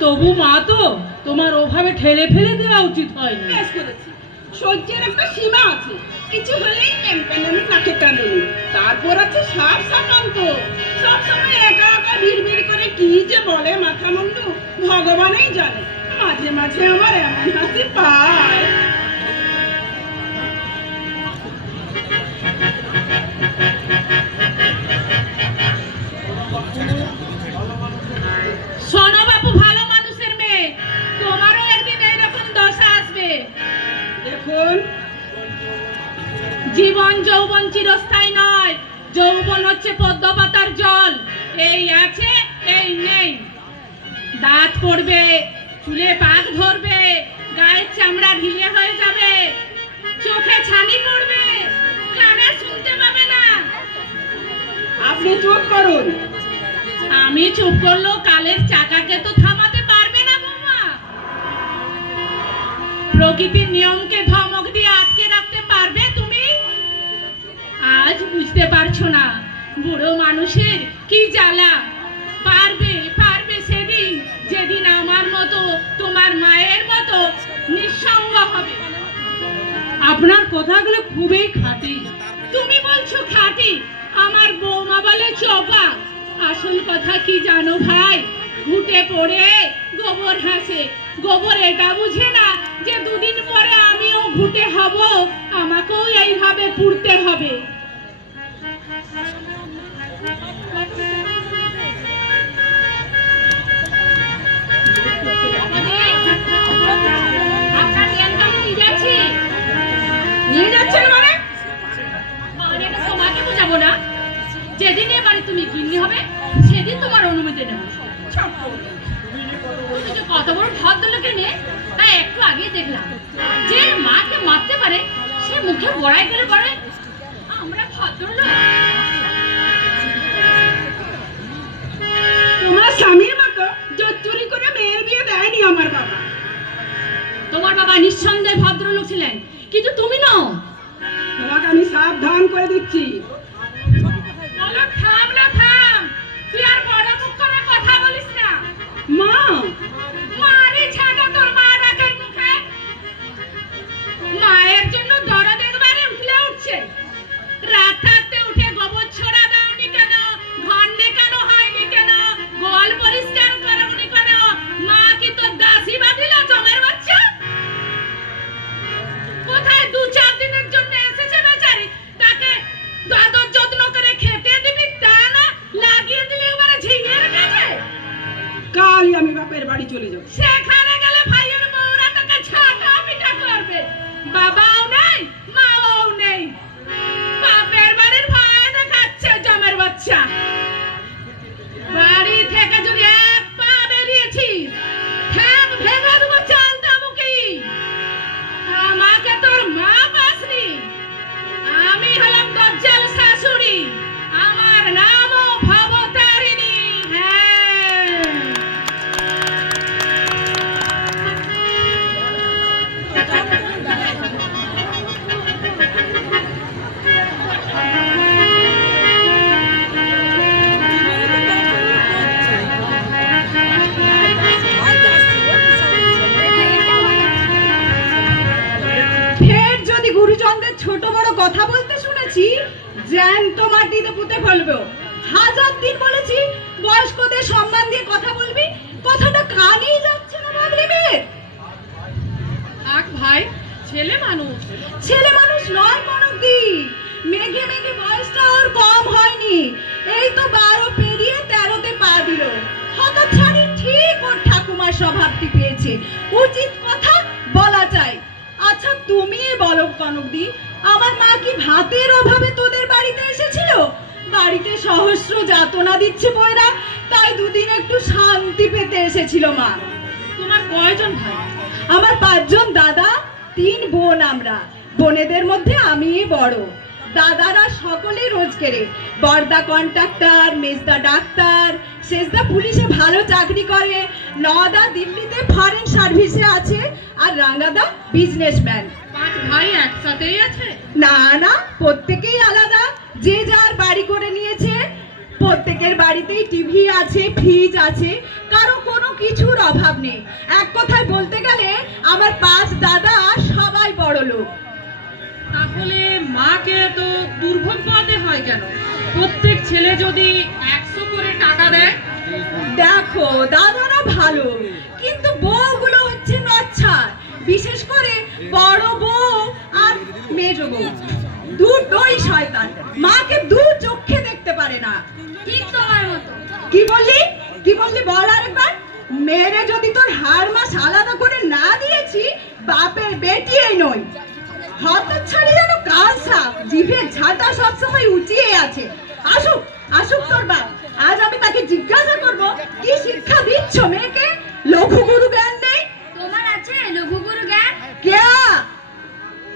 তবু মা তো তোমার ওভাবে ঠেলে ফেলে দেওয়া উচিত হয়নি। বেশ করেছি, সহ্যের একটা সীমা আছে। কিছু হলেই প্যানপ্যানানি, নাকে কাঁদুনি। তারপর আছে সাপ সাপান্ত, সব সময় একা একা ভিড় করে কি যে বলে মাথা মুন্ডু ভগবানই জানে। মাঝে মাঝে আমার এমন হাসি পায়। শোনো বাপু, ভালো মানুষের মেয়ে, তোমারও একদিন এইরকম দশা আসবে। দেখুন, জীবন যৌবন চিরস্থায়ী নয়। যৌবন হচ্ছে পদ্ম পাতার জল, এই আছে এই নেই। দাঁত পড়বে, চুলে পাক ধরবে, গায়ের চামড়া ঢিলে হয়ে যাবে, চোখে ছানি পড়বে, কানে শুনতে পাবে না। আপনি চুপ করুন। আমি চুপ করলেও কালের চাকাকে তো থামাতে পারবে না বৌমা। প্রকৃতির নিয়মকে ধমক দিয়ে আটকে রাখতে পারবে তুমি? আজ বুঝতে পারছো না বুড়ো মানুষের কি জ্বালা। পারবে পারবে সেদিন, যেদিন আমার মতো, তোমার মায়ের মতো নিঃসঙ্গ হবে। আপনার কথাগুলো খুবই খাঁটি। তুমি বলছো খাঁটি, আমার বৌমা বলে চোপা। আসল কথা কি জানো ভাই, ঘুটে পড়ে গোবর হাসে। গোবর এটা বুঝে না যে দুদিন পরে আমিও ঘুটে হব, আমাকেও এইভাবে পুড়তে হবে। আপনার জ্ঞানটা আমি নিয়ে যাচ্ছি। নিয়ে যাচ্ছেন মানে? মানে এটা তোমাকে বোঝাবো না। যেদিন এ বাড়ি তুমি গিন্নি হবে, সেদিন তোমার অনুমতি নেব। তুমি যে কত বড় ভদ্রলোকের মেয়ে, তাই একটু আগে দেখলাম। যে মাকে মারতে পারে, সে মুখে বড়াই গেলে পরে আমরা ভদ্রলোক। তোমার স্বামীর মতো জোর চুরি করে মেয়ের বিয়ে দেয়নি আমার বাবা। তোমার বাবা নিঃসন্দেহে ভদ্রলোক ছিলেন, কিন্তু তুমি নও। তোমাকে আমি সাবধান করে দিচ্ছি। বলো থাম না থাম, তুই আর বড় মুখ করে কথা বলিস না। মা, মারি ছাড়া তোর মা ডাকের মুখে। মায়ের জন্য দরদ একবারে উঠলে উঠছে। রাত থাকতে উঠে গোবর ছড়া দাওনি কেন, ঘর নেকানো হয়নি কেন, গোয়াল পরিষ্কার করোনি কেন? মা কি তোর দাসী বাঁধিল জমের বাচ্চা? কোথায় 2-4 দিনের জন্য এসেছে বেচারি, তাকে আদর যত্ন করে খেতে দিবি, তা না লাগিয়ে দিলে একবারে ঝিঙের কাছে। কালই আমি বাপের বাড়ি চলে যাব। সেখানে গেলে ভাইয়ের বউরা তাকে ছাটা পিটা করবে। বাবাও নেই, মাও নেই, বাপের বাড়ির ভয় দেখাচ্ছে জমের বাচ্চা। বাড়ি থেকে যদি এক পা বেরিয়েছিস, ঠ্যাং ভেঙে দেবো চালতা মুখি। আমাকে তোর মা পাসনি, আমি হলাম দজ্জাল শাশুড়ি। আমার নামও ভবতারিণী। হ্যাঁ, ফের যদি গুরুজনদের ছোট বড় কথা বলতে শুনেছি, জ্যান্ত মাটিতে পুঁতে ফেলবো। হাজার দিন বলেছি বয়স্কদের সম্মান দিয়ে কথা বলবি, কথাটা কানেই যাচ্ছে না বাবলি মেয়ের। থাক ভাই, ছেলে মানুষ। ছেলে মানুষ নয় মনদি, মেঘে মেঘে বয়সটা ওর কম হয়নি। এই তো 12 পেরিয়ে 13তে পা দিল। হঠাৎ ছাড়ি ঠিক ওর ঠাকুমার স্বভাবটি পেয়েছে। উচিত কথা বলা চাই। আচ্ছা তুমি বলো কনকদি, আমার মা কি ভাতের অভাবে তোদের বাড়িতে এসেছিল? বাড়িতে সহস্র যাতনা দিচ্ছে বইরা, তাই দুদিন একটু শান্তি পেতে এসেছিল মা। তোমার কয়জন ভাই? আমার 5 জন দাদা, 3 বোন আমরা। বোনেদের মধ্যে আমিই বড়। দাদারা সকলে রোজগেরে, বড়দা কন্ট্রাক্টর, মেজদা ডাক্তার, শেষদা পুলিশে ভালো চাকরি করে, নদা দিল্লিতে ফরেন সার্ভিসে আছে, আর রাঙ্গাদা বিজনেসম্যান। 5 ভাই একসাথেই আছে? না না, প্রত্যেকেই আলাদা, যে যার বাড়ি করে নিয়েছে। প্রত্যেকের বাড়িতেই টিভি আছে, ফ্রিজ আছে, কারো কোনো কিছুর অভাব নেই। এক কথায় বলতে গেলে আমার 5 দাদা সবাই বড় লোক। তাহলে মাকে তো দুর্ভোগ পোহাতে হয় কেন? প্রত্যেক ছেলে যদি 100 করে টাকা দেয়। দেখো দাদারা ভালো, কিন্তু বউগুলো হচ্ছে নচ্ছার, বিশেষ করে বড় বউ আর মেজ বউ দুটোই শয়তান, মাকে দু চোখে দেখতে পারে না। ঠিক তোমার মতো। কি বললি, কি বললি বল আরেকবার। মেরে যদি তোর হাড় মাস আলাদা করে না দিয়েছি, বাপের বেটি এই নই। হত ছাড়ি যেন কাল সাপ, জিভে ঝাঁটা সবসময় উঁচিয়ে আছে। আসুক আসুক তোর বাপ, আজ আমি তাকে জিজ্ঞাসা করব, কি শিক্ষা দিচ্ছ মেয়েকে? লঘুগুরু জ্ঞান নেই তোমার আছে লঘুগুরু জ্ঞান? কেয়া?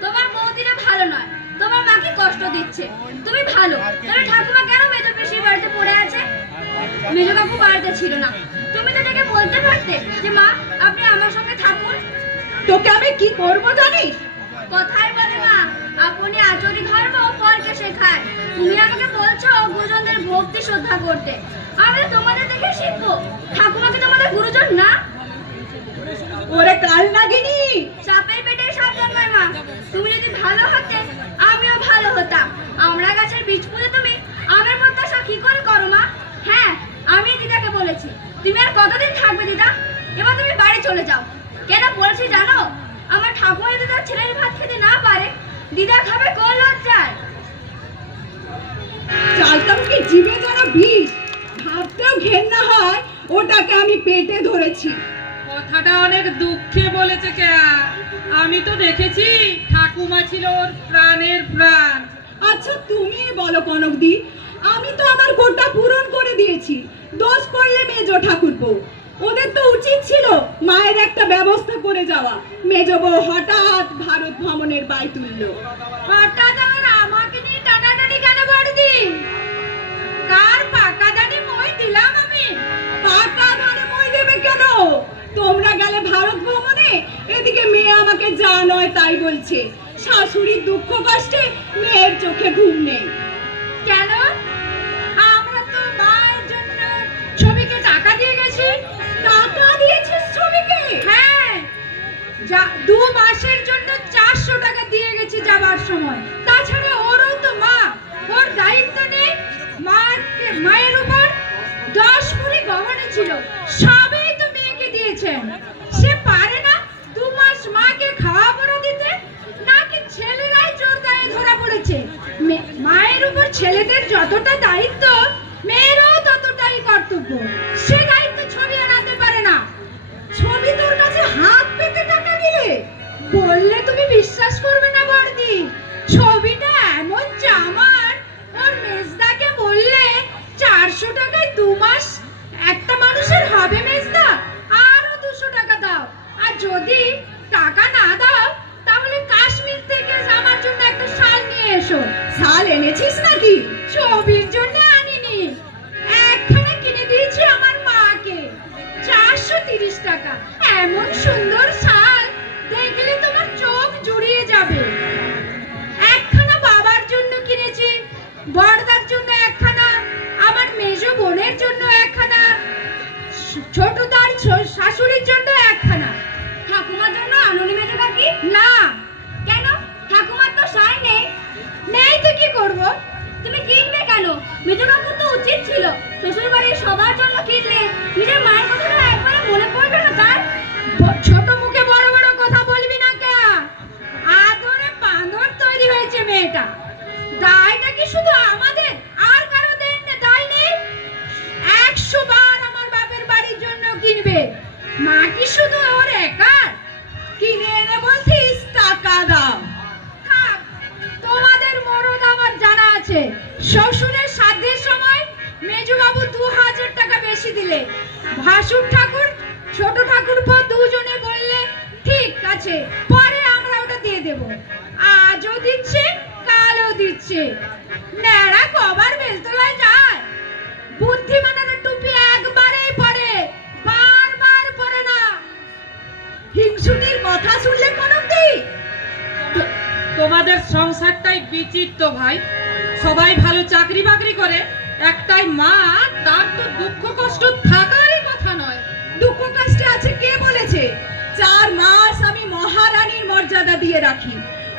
তোমার বৌদিরা ভালো নয়, তোমার মাকে কষ্ট দিচ্ছে। তুমি ভালো, তাহলে ঠাকুমা কেন মেজো পিসির বাড়িতে পড়ে আছে? মেজো কাকু বাড়িতে ছিল না, তুমি তো তাকে বলতে পারতে যে মা আপনি আমার সঙ্গে থাকুন। তোকে আমি কি করব জানিস? কথাই বলে মা আপনি আচরি ধর্ম পরকে শেখায়। তুমি আমাকে বলছো গুরুজনদের ভক্তি শ্রদ্ধা করতে, আমি তো তোমাদের দেখে শিখবো। ঠাকুমা কি তোমাদের গুরুজন না? ওরে কাল নাগিনি, সাপের পেটে সাপ জন্মায় মা। তুমি যদি ভালো হতে আমিও ভালো হতাম। আমরা গাছের বীজ পুঁতে তুমি আমের প্রত্যাশা কি করে করো মা? হ্যাঁ, আমি দিদাকে বলেছি। তুমি আর কতদিন থাকবে দিদা? এবার তুমি বাড়ি চলে যাও। কেন বলছি জানো? আমার ঠাকুমা যদি তার ছেলের ভাত খেতে না পারে, দিদা খাবে কোন লজ্জায়? চাইতাম কি জিভে যারা বিষ, ভাবতেও ঘেন্না হয়, ওটাকে আমি পেটে ধরেছি। কথাটা অনেক দুঃখে বলেছে কেয়া। আমি তো দেখেছি ঠাকুমা ছিল ওর প্রাণের প্রাণ। আচ্ছা তুমি বলো কনকদি, আমি তো আমার কোটা পূরণ করে দিয়েছি, দোষ করলে মেজো ঠাকুরপো। ওদের তো উচিত ছিল মায়ের একটা ব্যবস্থা করে যাওয়া। মেজো বউ হঠাৎ ভারত ভ্রমণের বাই তুললো। হঠাৎ আবার আমাকে নিয়ে টানাটানি কেন বড়দি? কার পাকা দানি মই দিলাম আমি? পাকা ধানে মই দেবে কেন? তোমরা গেলে ভারত ভ্রমণে, এদিকে মেয়ে আমাকে যা নয় তাই বলছে। শাশুড়ির দুঃখ কষ্টে মেয়ের চোখে ঘুম নেই। কেন? আমরা তো মায়ের জন্য ছবিকে টাকা দিয়ে গেছি। টাকা দিয়েছিস ছবিকে? হ্যাঁ, 2 মাসের জন্য 400 টাকা দিয়ে গেছি যাবার সময়। তাছাড়া ওরও তো মা, ওর দায়িত্ব নেই। মায়ের উপর 10 ভরি গহনা ছিল, সবই তো মেয়েকে দিয়েছেন। সে পারে না 2 মাস মাকে খাওয়া পড়া দিতে? নাকি ছেলেরাই চোর দায়ে ধরা পড়েছে? মায়ের উপর ছেলেদের যতটা দায়িত্ব, মেয়েরও ততটাই কর্তব্য। সে দায়িত্ব ছবি আনাতে পারে না। ছবি তোর কাছে হাত পেতে টাকা দিলে? বললে তুমি বিশ্বাস করবে না বড়দি, ছবিটা এমন চামার, ওর মেজদাকে বললে 400 টাকায় 2 মাস একটা মানুষের হবে মেজদা, আরো 200 টাকা দাও। আর যদি টাকা না দাও তাহলে কাশ্মীর থেকে আমার জন্য একটা শাল নিয়ে এসো। শাল এনেছিস নাকি? ছবির জন্য আনিনি, একখানা কিনে দিয়েছি আমার মাকে, 430 টাকা। এমন সুন্দর শাল দেখলে তোমার চোখ জুড়িয়ে যাবে। একখানা বাবার জন্য কিনেছি, বড়দার জন্য একখানা, আমার মেজো বোনের জন্য একখানা, ছোটদার শাশুড়ির জন্য একখানা। ঠাকুমার জন্য আনুনি মেজো কাকি? না। কেন? ঠাকুমার তো শাল নেই। নেই তো কি করব? তুমি কিনবে কেন? মেজো কাকুর তো উচিত ছিল শ্বশুর বাড়ির সবার জন্য কিনলে, নিজের মায়ের কথাটা একবারে মনে পড়বে না তার? ছোট মুখে বড় বড় কথা বলবি না কে? আদরে বাঁদর তৈরি হয়েছে মেয়েটা। দায়টা কি শুধু আমাদের, আর কারো দায় নেই? 100 বার আমার বাপের বাড়ির জন্য কিনবে, মা কি শুধু ওর একার? কিনে এনে বলছিস টাকা দাও। থাক, তোমাদের মরদ আমার জানা আছে। শ্বশুরের শ্রাদ্ধের সময় মেজবাবু 2000 টাকা বেশি দিলে, ভাসুর ঠাকুর ছোট ঠাকুরপো দুজনে বললে ঠিক আছে, পরে আমরা ওটা দিয়ে দেব। আজও দিচ্ছে, কালও দিচ্ছে। ন্যাড়া কবার বেলতলায় যায়? বুদ্ধিমানের টুপি এক ছুটির কথা শুনলে কনকদি? তোমাদের সংসারটাই বিচিত্র ভাই। সবাই ভালো চাকরি বাকরি করে, একটাই মা, তার তো দুঃখ কষ্ট থাকারই কথা নয়। দুঃখ কষ্টে আছে কে বলেছে? 4 মাস আমি মহারানীর মর্যাদা দিয়ে রাখি,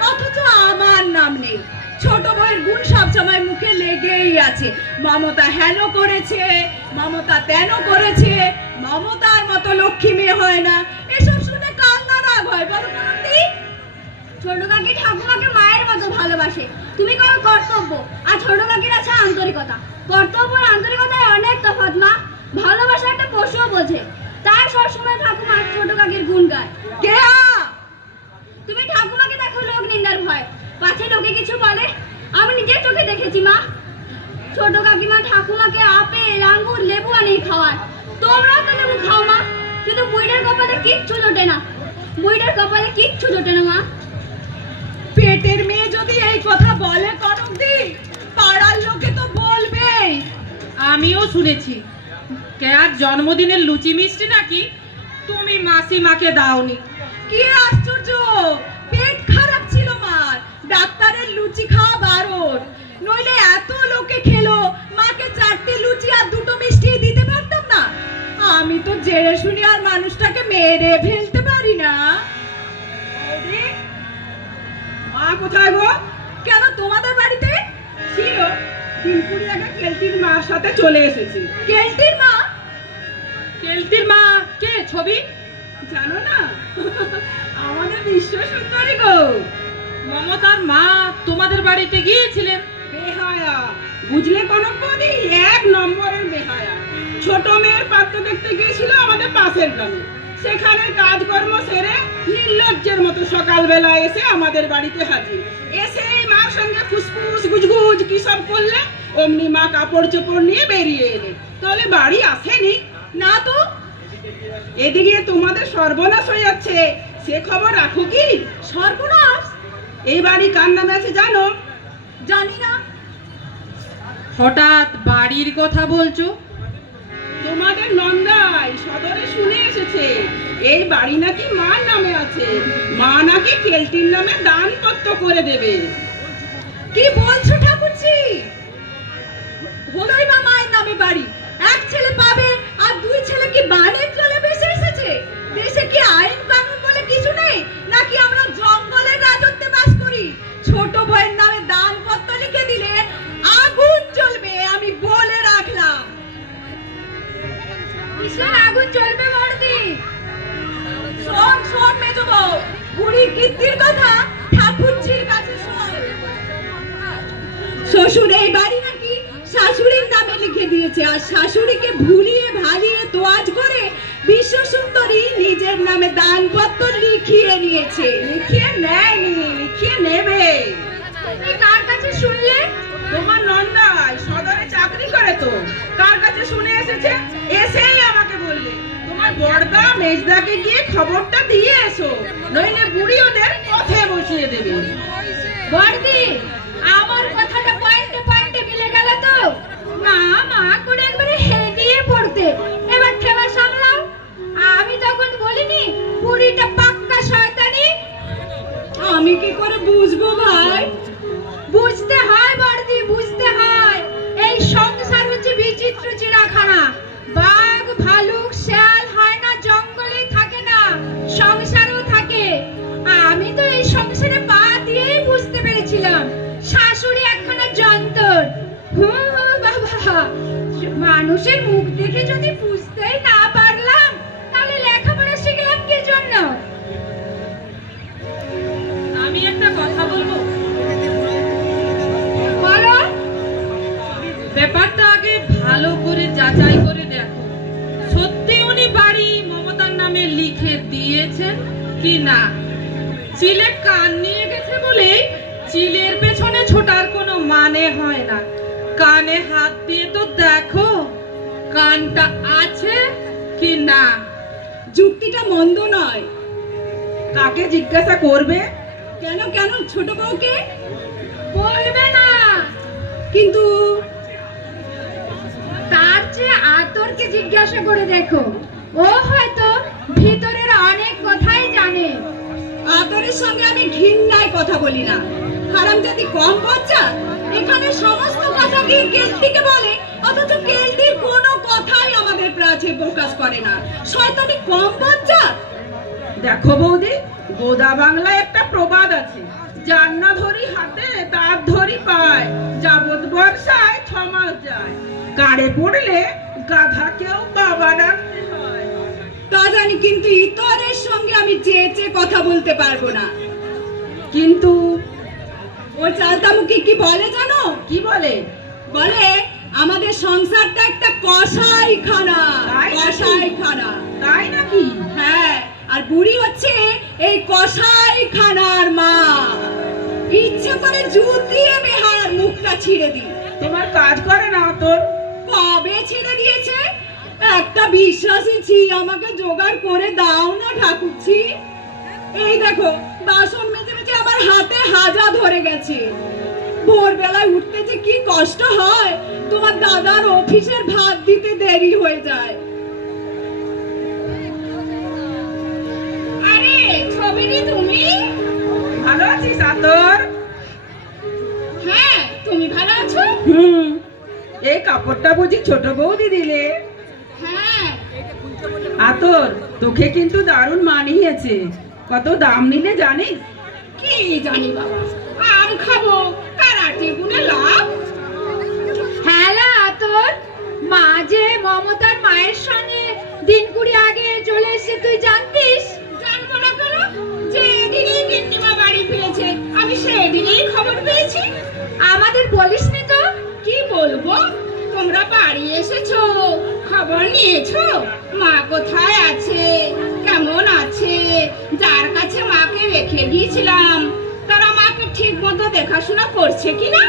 অথচ আমার নাম নেই। ছোট বউয়ের গুণ সব সময় মুখে লেগেই আছে। মমতা হেন করেছে, মমতা তেন করেছে, মমতার মতো লক্ষ্মী মেয়ে হয় না। এসব শুনে কান্না রাগ হয়। বলো কনকদি? ছোট কাকি ঠাকুমাকে মায়ের মতো ভালোবাসে। তুমি করো কর্তব্য, আর ছোট কাকির আছে আন্তরিকতা। কর্তব্য আর আন্তরিকতায় অনেক তফাৎ মা। ভালোবাসা একটা পশুও বোঝে, তাই সবসময় ঠাকুমা ছোট কাকির গুণ গায়। কে? তুমি ঠাকুমাকে দেখো লোক নিন্দার ভয়, পাছে লোকে কিছু বলে। আমি নিজের চোখে দেখেছি মা। ছোট কাকিমা ঠাকুমাকে আপেল, আঙ্গুর, লেবু আনিয়ে খাওয়ায়। তোমরা তো লেবু খাও মা, কিন্তু বুইটার কপালে কিচ্ছু জোটে না। বুইটার কপালে কিচ্ছু জোটে না মা। পেটের মেয়ে যদি এই কথা বলে কনকদি, পাড়ার লোকে তো বলবেই। আমিও শুনেছি কেয়ার জন্মদিনের লুচি মিষ্টি নাকি তুমি মাসিমাকে দাওনি। কি আশ্চর্য! পেট খারাপ ছিল মার, ডাক্তারের লুচি খাওয়া বারণ। নইলে এত লোকে খেলো, মাকে 4টে লুচি আর 2টো মিষ্টি দিতে পারতাম না? আমি তো জেনে শুনে আর মানুষটাকে মেরে ফেলতে পারি না। বৌদি, মা কোথায় গো? কেন তোমাদের বাড়িতে? ছিল, 3 আগে কেলটির মার সাথে চলে এসেছি। কেলটির মা? কেলটির মা কে ছবি? জানো না? আমাদের বিশ্ব সুন্দরী গো। মমতার মা তোমাদের বাড়িতে গিয়েছিলেন? বেহায়া, বুঝলে কনক বৌদি, 1 নম্বরের বেহায়া। ছোট মেয়ের পাত্র দেখতে গিয়েছিল আমাদের পাশের গ্রামে। সেখানে কাজকর্ম সেরে নির্লজ্জের মতো সকালবেলা এসে আমাদের বাড়িতে হাজির। এসে মার সঙ্গে ফুসফুস গুজগুজ কি সব করলে, অমনি মা কাপড় চোপড় নিয়ে বেরিয়ে এলে। তাহলে বাড়ি আসেনি? না তো। এদিকে তোমাদের সর্বনাশ হয়ে যাচ্ছে, সে খবর রাখো কি? সর্বনাশ? এই বাড়ি কার নামে আছে জানো? জানি না। হঠাৎ বাড়ির কথা বলছো? তোমাদের নন্দাই সদরে শুনে এসেছে এই বাড়ি নাকি মার নামে আছে। মা নাকি কেলটির নামে দানপত্র করে দেবে। কি বলছো ঠাকুরজি? হলোই বা মায়ের নামে বাড়ি, 1 ছেলে পাবে আর 2 ছেলে কি বানের জলে ভেসে এসেছে? দেশে কি আইন কানুন বলে কিছু নেই, নাকি আমরা জঙ্গলের রাজত্বে বাস করি? ছোট বউয়ের নামে দানপত্র লিখে দিলে আগুন জ্বলবে, আমি বলে রাখলাম। কিসের আগুন জ্বলবে বড়দি? শোন শোন মেজো বউ, বুড়ির কীর্তির কথা ঠাকুরজির কাছে শোন। শ্বশুর এই বাড়ি নাকি শাশুড়ির নামে লিখে দিয়েছে, আর শাশুড়িকে ভুলিয়ে ভালিয়ে তোয়াজ করে বিশ্ব সুন্দরী নিজের নামে দানপত্র লিখিয়ে নিয়েছে। লিখিয়ে নেয়নি, লিখিয়ে নেবে। তুমি কার কাছে শুনলে? তোমার নন্দাই সদরে চাকরি করে তো, কার কাছে শুনে এসেছে? এসেই আমাকে বললে তোমার বড়দা মেজদাকে গিয়ে খবরটা দিয়ে এসো, নইলে বুড়ি ওদের পথে বসিয়ে দেবে। বড়দি, আমার কথাটা পয়েন্টে পয়েন্টে মিলে গেল তো? মা মা করে একবারে হেগিয়ে পড়তে। এবার ঠেলা সামলাও। আমি তখন বলিনি বুড়িটা পাক্কা শয়তানি? আমি কি করে বুঝবো ভাই? বুঝতে হয় বড়দি, বুঝতে হয়। এই সংসার হচ্ছে বিচিত্র চিড়াখানা। বাঘ, ভালুক, শেয়াল হয় না জঙ্গলেই থাকে না, সংসারও থাকে। আমি তো এই সংসারে পা দিয়েই বুঝতে পেরেছিলাম শাশুড়ি একখানা যন্তর। বাবা, মানুষের মুখ দেখে যদি বুঝতেই না পারলাম, তাহলে লেখাপড়া শিখলাম কি জন্য? আমি একটা কথা বলবো? বলো। ব্যাপারটা আগে ভালো করে যাচাই করে দেখো, সত্যি উনি বাড়ি মমতার নামে লিখে দিয়েছেন কি না। চিলে কান নিয়ে গেছে বলে চিলের পেছনে ছোটার কোনো মানে হয় না। কানে হাত দিয়ে তো দেখো কানটা আছে কি না। যুক্তিটা মন্দ নয়। কাকে জিজ্ঞাসা করবে? কেন কেন ছোট বউকে? বলবে না, কিন্তু তার চেয়ে আতরকে জিজ্ঞাসা করে দেখো। ও হয়তো ভিতরের অনেক কথাই জানে। জানি। আদরের সঙ্গে আমি ঘৃণায় কথা বলি না। হারামজাদি কম বাচ্চা, এখানে সমস্ত কথা গিয়ে কেলটিকে বলে, অথচ কেলটির কোনো কথাই আমাদের কাছে প্রকাশ করে না। শয়তানি কম বাচ্চা। দেখো বৌদি, গোদা বাংলায় একটা প্রবাদ আছে, যার না ধরি হাতে তার ধরি পায়, যাবত বর্ষায় 6 মাস যায়, কাড়ে পড়লে গাধাকেও বাবা ডাকতে হয়। তা জানি, কিন্তু ইতরের সঙ্গে আমি চেয়ে কথা বলতে পারবো না। কিন্তু ও চালতামুখী কি বলে জানো? কি বলে? বলে আমাদের সংসারটা একটা কসাইখানা। তাই নাকি? কসাইখানা। তাই নাকি? হ্যাঁ, আর বুড়ি হচ্ছে এই কসাইখানার মা। ইচ্ছে করে জুত দিয়ে বেহার মুখটা ছিঁড়ে দিই। তোমার কাজ করে না তোর? কবে ছেড়ে দিয়েছে? একটা বিশ্বাসী ছি আমাকে জোগাড় করে দাও না ঠাকুরছি। এই দেখো, বাসন মেজে মেজে আমার হাতে হাজা ধরে গেছে। ভোরবেলায় উঠতে যে কি কষ্ট হয়, তোমার দাদার অফিসের ভাত দিতে দেরি হয়ে যায়। আরে ছবিটি তুমি? ভালো আছিস আতর? হ্যাঁ, তুমি ভালো আছো? এই কাপড়টা বুঝি ছোট বৌদি দিলে? হ্যাঁ। আতর, তোকে কিন্তু দারুণ মানিয়েছে। কত দাম নিলে জানিস? কি জানি বাবা, আম খাবো তার 8 গুণে লাভ। হ্যালো আতর, মা যে মমতার মায়ের সঙ্গে দিন 20 আগে চলে এসে তুই জানতিস? জানবো না কেন? যেদিনই গিন্নিমা বাড়ি ফিরেছে আমি সেদিনই খবর পেয়েছি। আমাদের বলিসনি তো? কি বলবো, তোমরা বাড়ি এসেছো, খবর নিয়েছো মা কোথায় আছে, কেমন আছে, যার কাছে মাকে রেখে গিয়েছিলাম তারা মাকে ঠিক মতো দেখাশোনা করছে কিনা?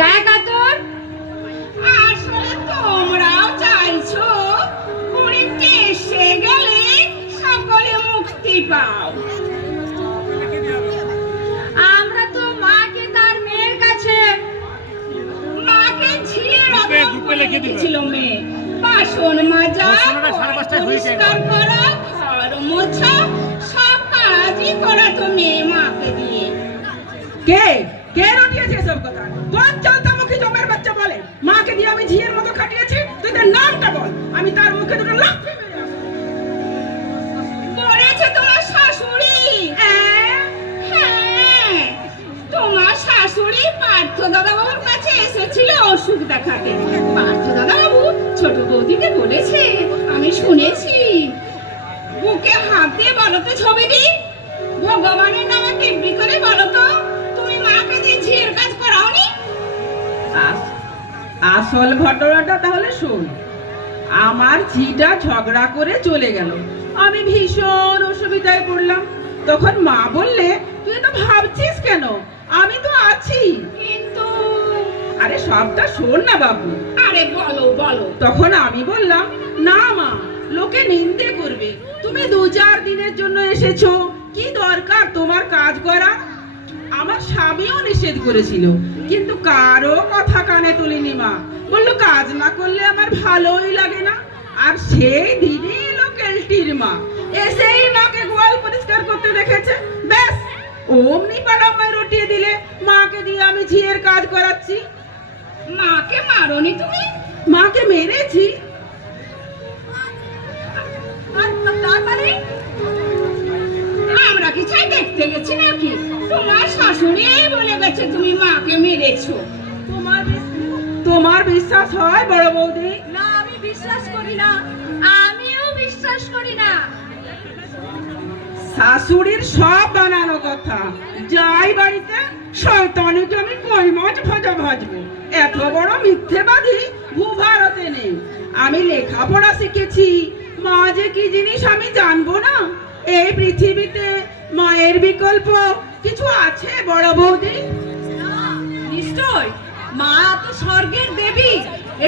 দেখ আতর, আসলে তোমরাও চাইছো বুড়িতে এসে গেলে সকলে মুক্তি পাও। আমরা তো মাকে তার মেয়ের কাছে মাকে ঝিয়ের ছিল মেয়ে, বাসন মাজা, পরিষ্কার করা, ঘর মোছা, সব কাজই করাতো মেয়ে মাকে দিয়ে। কে কে রটিয়েছে এসব কথা? কোন চালতামুখী জমের বাচ্চা বলে মাকে দিয়ে আমি ঝিয়ের মতো খাটিয়েছি? তুই তার নামটা বল, আমি তার মুখে দুটো লাথি মেরে আসবো। করেছে তোমার শাশুড়ি। হ্যাঁ, তোমার শাশুড়ি পার্থ দাদাবাবুর কাছে এসেছিল অসুখ দেখাতে। পার্থ দাদাবাবু ছোট বৌদিকে বলেছে, আমি শুনেছি। বুকে হাত দিয়ে বলো তো ছবিটি, ভগবানের নামে টিপি করে বলো তো, তুমি মাকে দিয়ে ঝিয়ের কাজ করাওনি? আসল ঘটনাটা তাহলে শোন। আমার ঝিটা ঝগড়া করে চলে গেল, আমি ভীষণ অসুবিধায় পড়লাম। তখন মা বললে, তুই তো ভাবছিস কেন, আমি তো আছি। কিন্তু আরে সবটা শোন না বাবু। আরে বলো বলো। তখন আমি বললাম, না মা, লোকে নিন্দে করবে, তুমি 2-4 দিনের জন্য এসেছো, কি দরকার তোমার কাজ করা? আমার স্বামীও নিষেধ করেছিল, কিন্তু কারো কথা কানে তুলিনি মা। বললো কাজ না করলে আমার ভালোই লাগে না। আর সেই দিনই এলো কেলটির মা, এসেই মাকে গোয়াল পরিষ্কার করতে দেখেছে, ব্যাস অমনি পাড়ামায় রটিয়ে দিলে মাকে দিয়ে আমি ঝিয়ের কাজ করাচ্ছি। মাকে মারোনি তুমি? মাকে মেরেছি। তারপরে আমরা কি চাই দেখতে গেছি নাকি? তোমার শাশুড়ি বলে গেছে তুমি মাকে মেরেছো। তোমার বিশ্বাস হয় বড় বৌদি? না, আমি বিশ্বাস করি না। আমিও বিশ্বাস করি না। শাশুড়ির সব বানানো কথা। যাই বাড়িতে, শয়তানিকে আমি কই মাছ ভাজা ভাজবো। এত বড় মিথ্যেবাদী ভূভারতে নেই। আমি লেখাপড়া শিখেছি, মা যে কি জিনিস আমি জানবো না? এই পৃথিবীতে মায়ের বিকল্প কিছু আছে বড় বৌদি? নিশ্চয়, মা তো স্বর্গের দেবী।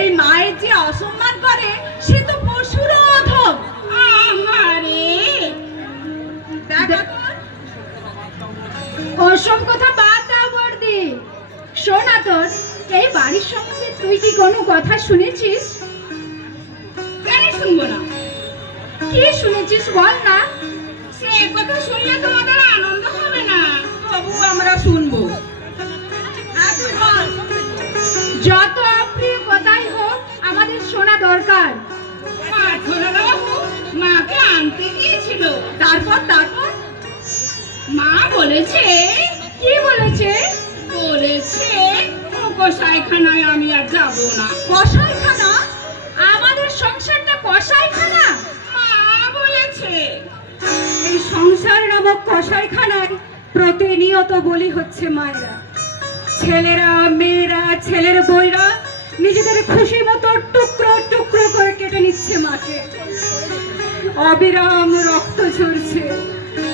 এই মায়ের যে অসম্মান করে সে তো পশুর অধম। আহারে, ওসব কথা বাদ দাও বর্দি। শোন আতর, এই বাড়ির সম্বন্ধে তুই কি কোনো কথা শুনেছিস? কেন শুনবো না? কি শুনেছিস বল না। সে কথা শুনলে তোমাদের আনন্দ হবে না, তবু আমরা শুনবো। যত অপ্রিয় কথাই হোক আমাদের শোনা দরকার। প্রার্থনাবাবু মাকে আনতে গিয়েছিল। তারপর মা বলেছে, কি বলেছে? বলেছে ও কসাইখানায় আমি আর যাব না। কসাইখানা? আমাদের সংসারটা কসাইখানা? মা বলেছে। এই সংসার নামক কসাইখানায় প্রতিনিয়ত বলি হচ্ছে মায়েরা। ছেলেরা, মেয়েরা, ছেলের বইরা নিজেদের খুশি মতো টুকরো টুকরো করে কেটে নিচ্ছে মাকে। অবিরাম রক্ত ঝরছে,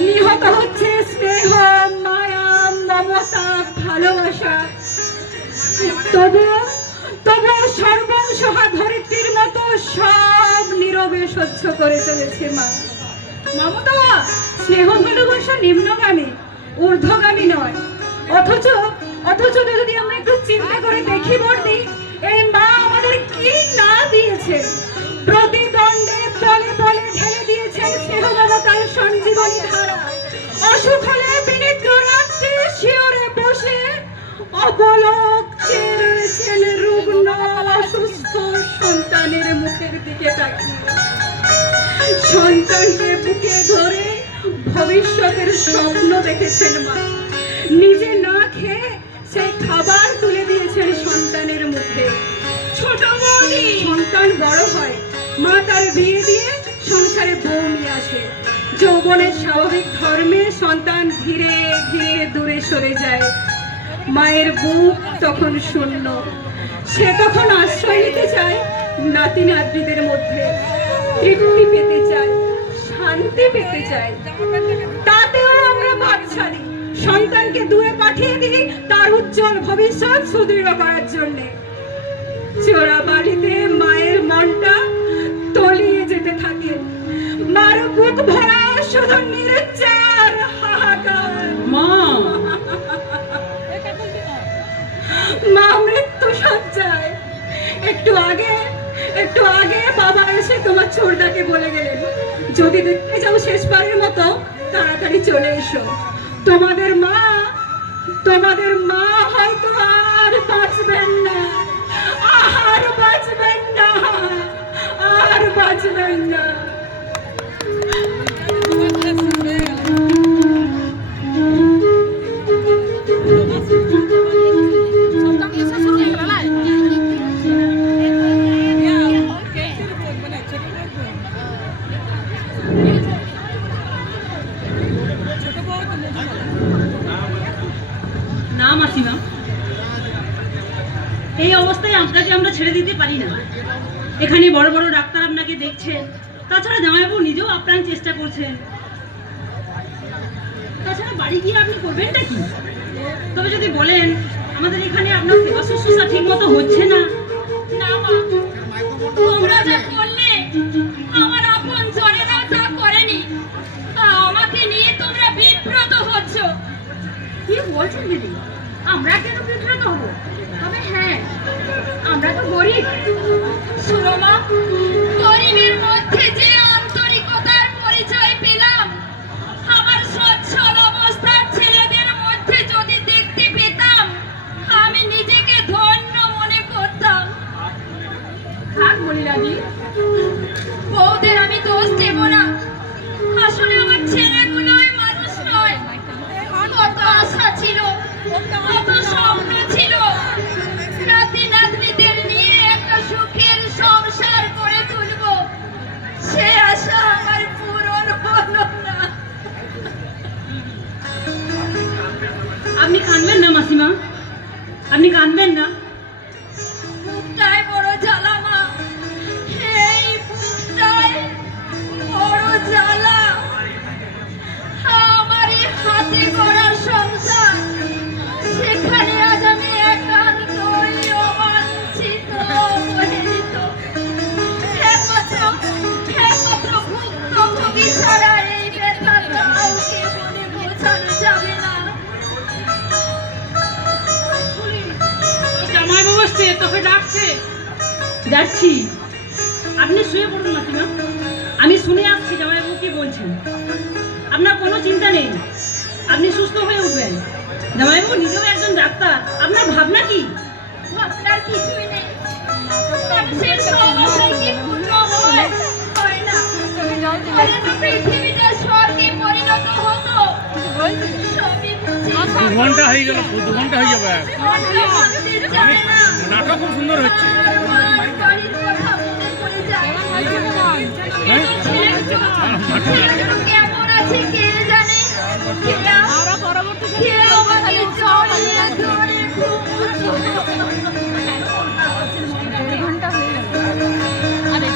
নিহত হচ্ছে স্নেহ, মায়া, মমতা, ভালোবাসা। তবুও সর্বংসহা ধরিত্রীর মতো সব নীরবে সহ্য করে চলেছে মা। মমতা, স্নেহ, ভালোবাসা নিম্নগামী, ঊর্ধ্বগামী নয়। অথচ যদি আমরা একটু চিন্তা করে দেখি বর্দি, এই মা আমাদের কি না দিয়েছে। প্রতিদ্বন্দ্বে বলে বলে ঢেলে দিয়েছেন স্নেহ মমতার সঞ্জীবনী ধারা। অসুখ হলে বিনিদ্র রাত্রে শিয়রে বসে অপলক চেয়েছেন রুগ্ন অসুস্থ সন্তানের মুখের দিকে তাকিয়ে। সন্তানকে বুকে ধরে ভবিষ্যতের স্বপ্ন দেখেছেন মা। নিজে না খেয়ে সেই খাবার তুলে দিয়েছেন সন্তানের মুখে। ছোট বৌদি সন্তান বড় হয়, মা তার বিয়ে দিয়ে সংসারে বউ নিয়ে আসে। যৌবনের স্বাভাবিক ধর্মে সন্তান ধীরে ধীরে দূরে সরে যায়। মায়ের বুক তখন শূন্য। সে তখন আশ্রয় নিতে চায় নাতি নাতনিদের মধ্যে, তৃপ্তি পেতে চায়, শান্তি পেতে চায়। তাতেও আমরা বাদ ছাড়ি, সন্তানকে দূরে পাঠিয়ে দিই তার উজ্জ্বল ভবিষ্যৎ সুদৃঢ় করার জন্য। চোরা বাড়িতে মায়ের মনটা তলিয়ে যেতে থাকে। মার বুক ভরা শুধু নির্জার হাহাকার। মা মৃত্যু সজ্জায়। একটু আগে বাবা এসে তোমার ছোটদাকে বলে গেলেন, যদি দেখতে যাও শেষবারের মতো তাড়াতাড়ি চলে এসো। তোমাদের মা হয়তো আর বাঁচবেন না, আর বাঁচবেন না, আর বাঁচবেন না। না মাসিমা, এই অবস্থায় আপনাকে আমরা ছেড়ে দিতে পারি না। এখানে বড় বড় ডাক্তার আপনাকে দেখছেন, তাছাড়া জামাইবাবু নিজেও আপ্রাণ চেষ্টা করছেন। তাছাড়া বাড়ি গিয়ে আপনি করবেনটা কি? তবে যদি বলেন আমাদের এখানে আপনার সেবা শুশ্রূষা ঠিক মতো হচ্ছে না। না মা, তোমরা যা করলে আমার আপন জনেরাও তা করেনি। আমাকে নিয়ে তোমরা বিব্রত হচ্ছ। কি বলছেন দিদি? আমরা কেন বিব্রত হব? তবে হ্যাঁ, আমরা তো গরিব। শোনো মা, গরিবের মধ্যে যে আন্তরিকতার পরিচয় পেলাম, আমার সচ্ছল অবস্থার ছেলেদের মধ্যে যদি দেখতে পেতাম, আমি নিজেকে ধন্য মনে করতাম। থাক মনিরাজি, বউদের আমি দোষ দেব না। আসলে আমার ছেলেগুলোই মানুষ নয়। কত আশা ছিল, কত স্বপ্ন ছিল, নাতি নাতনিদের নিয়ে একটা সুখের সংসার করে তুলব। সে আশা আমার পূরণ হলো না। আপনি কাঁদবেন না মাসিমা, আপনি কাঁদবেন না। বুকটাই বড় জ্বালা মা, এই বুকটাই বড় জ্বালা। আমার এই হাতে গড়া সংসার, সেখানে আজ আমি একান্তই অবাঞ্ছিত, অবহেলিত। একমাত্র ভুক্তভোগী ছাড়া এই ব্যথা কাউকে বলে বোঝানো যাবে না। জামাইবাবু আসছে, তোকে ডাকছে। যাচ্ছি, আপনি শুয়ে পড়ুন মাসিমা, আমি শুনে আসছি জামাইবাবু কি বলছেন। আপনার কোনো চিন্তা নেই, আপনি সুস্থ হয়ে উঠবেন। জামাইবাবু নিজেও একজন ডাক্তার, আপনার ভাবনা কি? আপনার কিছুই নেই। মানুষের সব কি পূর্ণ হয়? হয় না। তাহলে তো পৃথিবীটা স্বর্গে পরিণত হতো। সবই বুঝি। 2 ঘন্টা হয়ে গেল, 2 ঘন্টা হয়ে যাবে। মানুষের জানে না। নাটক খুব সুন্দর হচ্ছে। আমার বাড়ির কথা মনে পড়ে যায়। ছেলেগুলো কেমন আছে কে জানে? কেউ আমাকে জড়িয়ে ধরে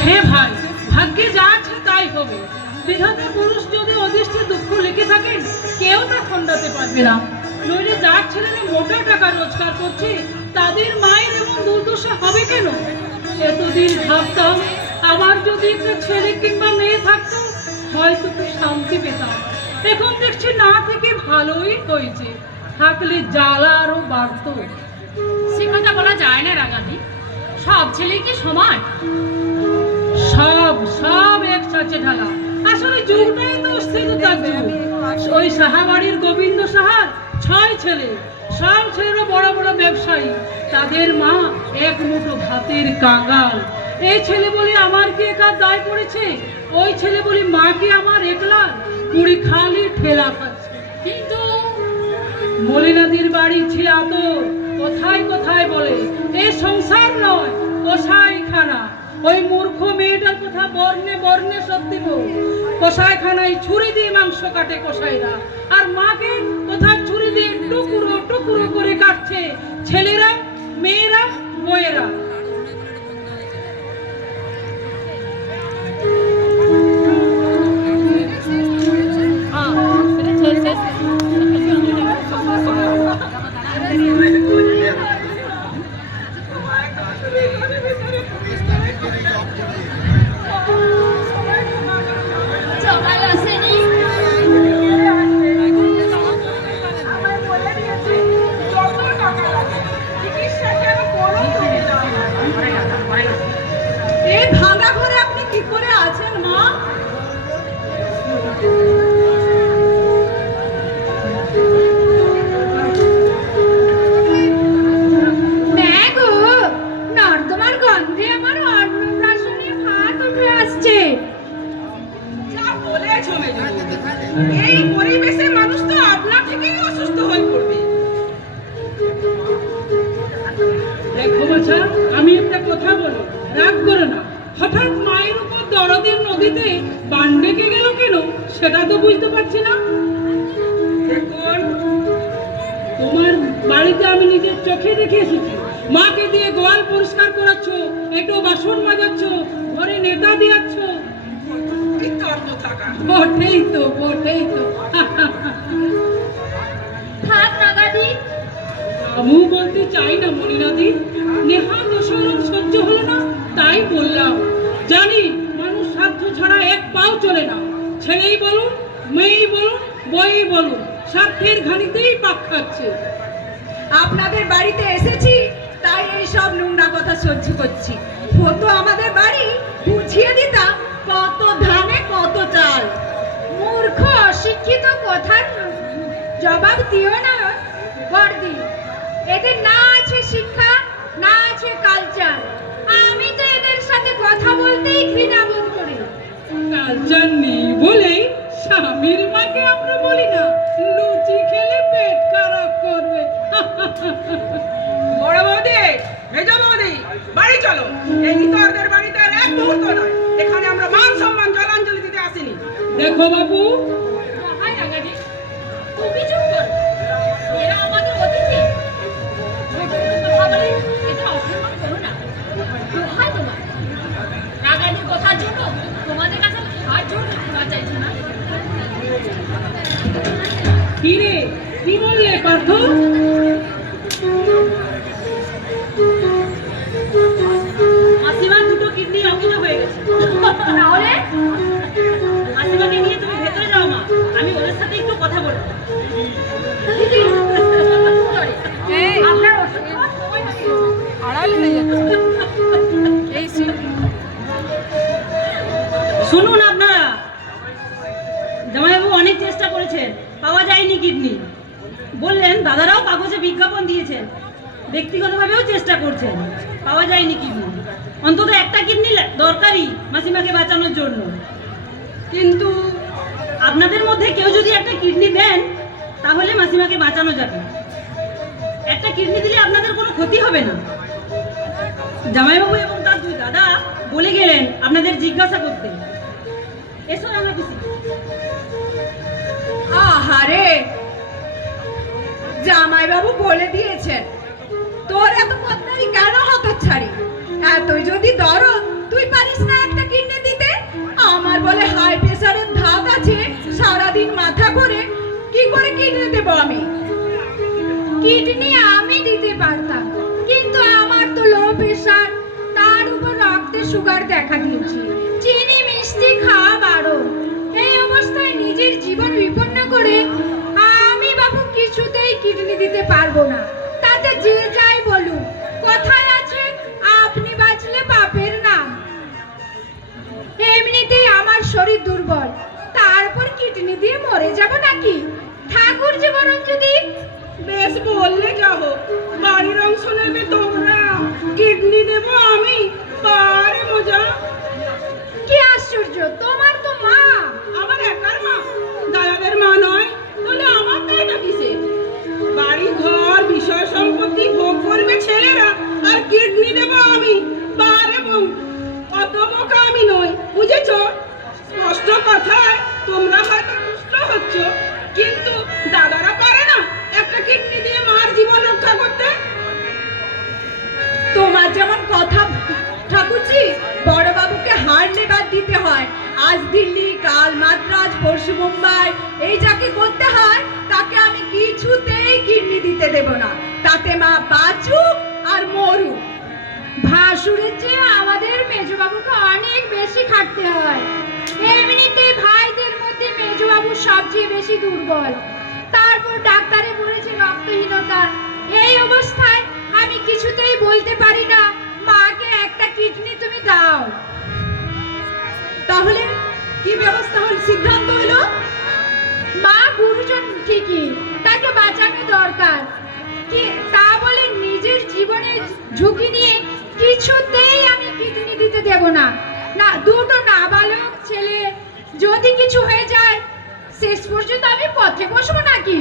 হে ভাই, ভাগ্যে যা আছে তাই হবে। বিধাতা পুরুষ যদি অদৃষ্টে দুঃখ লিখে থাকেন, কেউ তা খণ্ডাতে পারবে না। নইলে যার ছেলেরা মোটা টাকা রোজগার করছে, তাদের মায়ের এমন দুর্দশা হবে কেন? এতদিন ভাবতাম আমার যদি একটা ছেলে কিংবা মেয়ে থাকতো, হয়তো একটু শান্তি পেতাম। এখন দেখছি না থেকে ভালোই হয়েছে, থাকলে জ্বালা আরো বাড়তো। সে কথা বলা যায় না রাগাদি, সব ছেলে কি সমান? সব সব একসাথে ঢালা। আসলে যুগটাই তো স্থিরতার যুগ। ওই সাহাবাড়ির গোবিন্দ সাহার 6 ছেলে, সব ছেলেরা বড় বড় ব্যবসায়ী, তাদের মা এক মুঠো ভাতের কাঙাল। এই ছেলে বলি আমার কি একার দায় পড়েছে, ওই ছেলে বলি মা কি আমার একলার, পুরি খালি ঠেলা খাচ্ছে। কিন্তু মলিনাদির বাড়ি ছিয়াতর, কোথায় কোথায় বলে এ সংসার নয় কসাইখানা। ওই মূর্খ মেয়েটার কথা বর্ণে বর্ণে সত্যি গো। কসাইখানায় ছুরি দিয়ে মাংস কাটে কসাইরা, আর মাকে কোথায় ছুরি দিয়ে টুকরো টুকরো করে কাটছে ছেলেরা, মেয়েরা, বউয়েরা। জামাই আসেনি। আমার বলে দিয়েছে যত টাকা লাগে চিকিৎসা কেন করো তুমি যাও। এই ভাঙা ঘরে আপনি কি করে আছেন মা? ম্যাগো, নর্দমার গন্ধে আমার অন্নপ্রাশনে ভাত উঠে আসছে। যা বলেছো মেজবৌদি, এই পরিবেশে মানুষ তো আপনা থেকেই অসুস্থ হয়ে পড়বে। দেখো বাছা, আমি একটা কথা বলি, রাগ করো না। হঠাৎ মায়ের উপর দরদের নদীতে বান ডেকে গেল কেন, সেটা তো বুঝতে পারছি না। দেখুন, তোমার বাড়িতে আমি নিজের চোখে দেখে এসেছি, মাকে দিয়ে গোয়াল পরিষ্কার করাচ্ছ, একটু বাসন মাজাচ্ছ, ঘরে নেতা দিয়াচ্ছ। এই তো অত টাকা। বটেই তো, বটেই তো। থাক নাগাদি। আমি বলতে চাই না মনিনাদি, নেহাল দোষারোপ সহ্য হলো না, তাই বললাম। জানি মানুষ স্বার্থ ছাড়া এক পাও চলে না। ছেলেই বলুন, মেয়েই বলুন, বই বলুন, স্বার্থের ঘানিতেই পাক খাচ্ছে। আপনাদের বাড়িতে এসেছি তাই এই সব নোংরা কথা সহ্য করছি। হতো আমাদের বাড়ি, বুঝিয়ে দিতাম কত ধানে কত চাল। মূর্খ অশিক্ষিত কথার জবাব দিও না বর্দি। এদের না আছে শিক্ষা, না আছে কালচার। আমি তো এদের সাথে কথা বলতেই ঘৃণা বোধ করি। কালচার নেই বলেই স্বামীর মাকে আমরা বলি না লুচি খেলে পেট খারাপ করবে। বড় বৌদি, মেজ বৌদি, বাড়ি চলো। এই ইতরদের বাড়িতে আর এক মুহূর্ত নয়। এখানে আমরা মান সম্মান জলাঞ্জলি দিতে আসিনি। দেখো বাবু, হাই নাগাদি, তুমি চুপ করো। এরা আমাদের অতিথি। কথা বলে এদের অসম্মান করো না। দোহাই তোমার। নাগাদির কথার জন্য তোমাদের কাছে হাত জোড় ক্ষমা চাইছো না। কি রে, কি বললে পার্থ? মাসিমার দুটো কিডনি অকেজো হয়ে গেছে। তাহলে মাসিমাকে নিয়ে তুমি ভেতরে যাও মা, আমি ওদের সাথে একটু কথা বলবো। আপনার ওষুধ খাওয়ার সময় হয়ে গেছে। শুনুন আপনারা, জামাইবাবু অনেক চেষ্টা করেছেন, পাওয়া যায়নি কিডনি। বললেন দাদারাও কাগজে বিজ্ঞাপন দিয়েছেন, ব্যক্তিগতভাবেও চেষ্টা করছেন, পাওয়া যায়নি কিডনি। অন্তত একটা কিডনি দরকারি মাসিমাকে বাঁচানোর জন্য। কিন্তু আপনাদের মধ্যে কেউ যদি একটা কিডনি দেন তাহলে মাসিমাকে বাঁচানো যাবে। একটা কিডনি দিলে আপনাদের কোনো ক্ষতি হবে না। জামাইবাবু এবং তার দুই দাদা বলে গেলেন আপনাদের জিজ্ঞাসা করতে। এসো আমরা খুশি। আহারে, জামাইবাবু বলে দিয়েছেন, তোর এত বদনামি কেন হতচ্ছাড়ি? এতই যদি দরদ, তুই পারিস না একটা কিডনি দিতে? আমার বলে হাই প্রেসারের ধাত আছে, সারাদিন মাথা করে কি করে কিডনি দেব আমি? কিডনি আমি দিতে পারতাম, কিন্তু আমার তো লো প্রেশার, তার উপর রক্তে সুগার দেখা দিয়েছে, চিনি মিষ্টি খাওয়া বারণ। এই অবস্থায় নিজের জীবন বিপন্ন করে আমি বাবু কিছুতেই কিডনি দিতে পারবো না। তাতে যে যাই বলুক, কথায় আছে আপনি বাঁচলে পাপের নাম। এমনিতেই আমার শরীর দুর্বল, তারপর কিডনি দিয়ে মরে যাব নাকি? ঠাকুর যে বরং যদি বেশ বললে যাবো, বাড়ির অংশ নেবে তোমরা, কিডনি দেবো আমি। বারে মজা! কি আশ্চর্য, তোমার তো মা। আমার একার মা, দাদাদের মা নয়, তাহলে আমার তো এটা কিসে? বাড়ি ঘর বিষয় সম্পত্তি ভোগ করবে ছেলেরা, আর কিডনি দেবো আমি। বারে বোন, অত বোকা আমি নই, বুঝেছো? স্পষ্ট কথায় তোমরা হয়তো দুষ্ট হচ্ছ, কিন্তু দাদারা পারে না একটা কিডনি দিয়ে মার জীবন রক্ষা করতে? তোমার যেমন কথা ঠাকুরজি, বড় বাবুকে হাড় নেবার দিতে হয়। আজ দিল্লি, কাল মাদ্রাজ, পরশু মুম্বাই, এই যাকে করতে হয় তাকে আমি কিছুতেই কিডনি দিতে দেব না। তাতে মা বাঁচুক আর মরুক। ভাসুরের চেয়ে আমাদের মেজবাবুকে অনেক বেশি খাটতে হয়। এমনিতে ভাইদের মধ্যে মেজবাবু সবচেয়ে বেশি দুর্বল, তারপর ডাক্তারে বলেছে রক্তহীনতা। এই অবস্থায় আমি কিছুতেই বলতে পারি না মাকে একটা কিডনি তুমি দাও। তাহলে কি ব্যবস্থা হল, সিদ্ধান্ত হলো? মা গুরুজন ঠিকই, তাকে বাঁচানো দরকার, কি তা বলে নিজের জীবনের ঝুঁকি নিয়ে কিছুতেই আমি কিডনি দিতে দেব না। না, দুটো নাবালক ছেলে যদি কিছু হয়ে যায়, শেষ পর্যন্ত আমি পথে বসবো নাকি?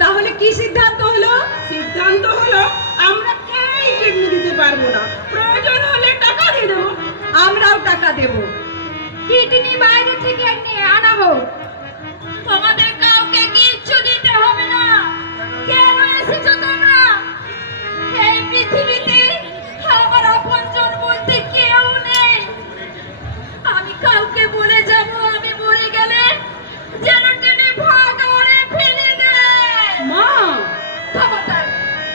তাহলে কি সিদ্ধান্ত হলো? সিদ্ধান্ত হলো আমরা কেউই কিডনি দিতে পারবো না, প্রয়োজন হলে টাকা দিয়ে দেবো। আমরাও টাকা দেব। কিডনি বাইরে থেকে নিয়ে আনা হোক, তোমাদের কাউকে কিচ্ছু দিতে হবে না। কেন এসেছো তোমরা? এই পৃথিবীতে আমার আপনজন বলতে কেউ নেই। আমি কাউকে বলে যাব আমি মরে গেলে যেন টেনে ভাগাড়ে ফেলে দেয়। মা, খবরদার,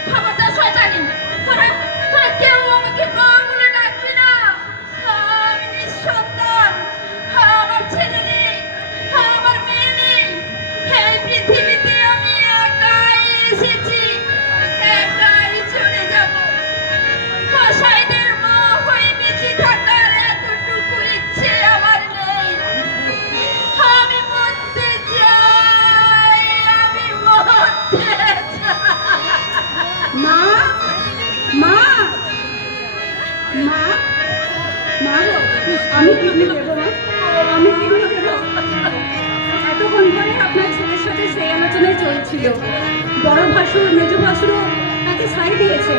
খবরদার শয়তানি, তোরা তোরা কেউ আমাকে মা বলে ডাকবি না। আমি নিঃসন্তান, আমার ছেলে নেই, আমার মেয়ে নেই। এই পৃথিবীতে আমি একাই এসেছি, একাই চলে যাব। কসাইদের মা হয়ে বেঁচে থাকার এতটুকু ইচ্ছে আমার নেই। আমি মরতে চাই, আমি মরতে চাই। মা, মা, মা, মা গো, আমি কিডনি দেবো মা, আমি কিডনি দেবো। এতক্ষণ ধরে আপনার ছেলের সাথে সেই আলোচনায় চলছিল। বড় ভাসুর, মেজ ভাসুরও তাকে সাই দিয়েছে।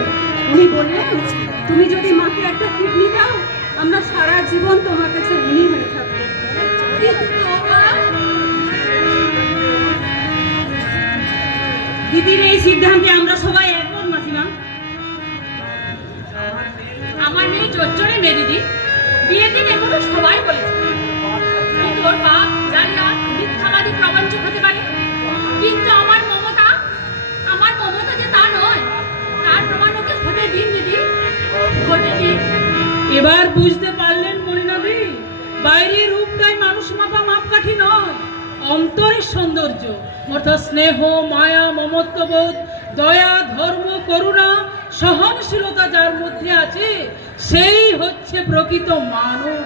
উনি বললেন, তুমি যদি মাকে একটা কিডনি দাও, আমরা সারা জীবন তোমার কাছে ঋণী হয়ে থাকবো। দিদির এই সিদ্ধান্তে আমরা সবাই একমত মাসিমা। আমার মেয়ে জোচ্চরে মেয়ে দিদি, বিয়ের দিন এগুলো সবাই বলেছে, কিন্তু ওর বাপ জালিয়াত মিথ্যাবাদী প্রবঞ্চক হতে পারে, কিন্তু আমার মমতা যে তা নয়, তার প্রমাণ ওকে হতে দিন দিদি, হতে দিন। এবার বুঝতে পারলেন মরিনাদি, বাইরের রূপটাই মানুষ মাপা মাপকাঠি নয়, অন্তরের সৌন্দর্য অর্থাৎ স্নেহ, মায়া, মমত্ববোধ, দয়া, ধর্ম, করুণা, সহনশীলতা যার মধ্যে আছে সেই হচ্ছে প্রকৃত মানব।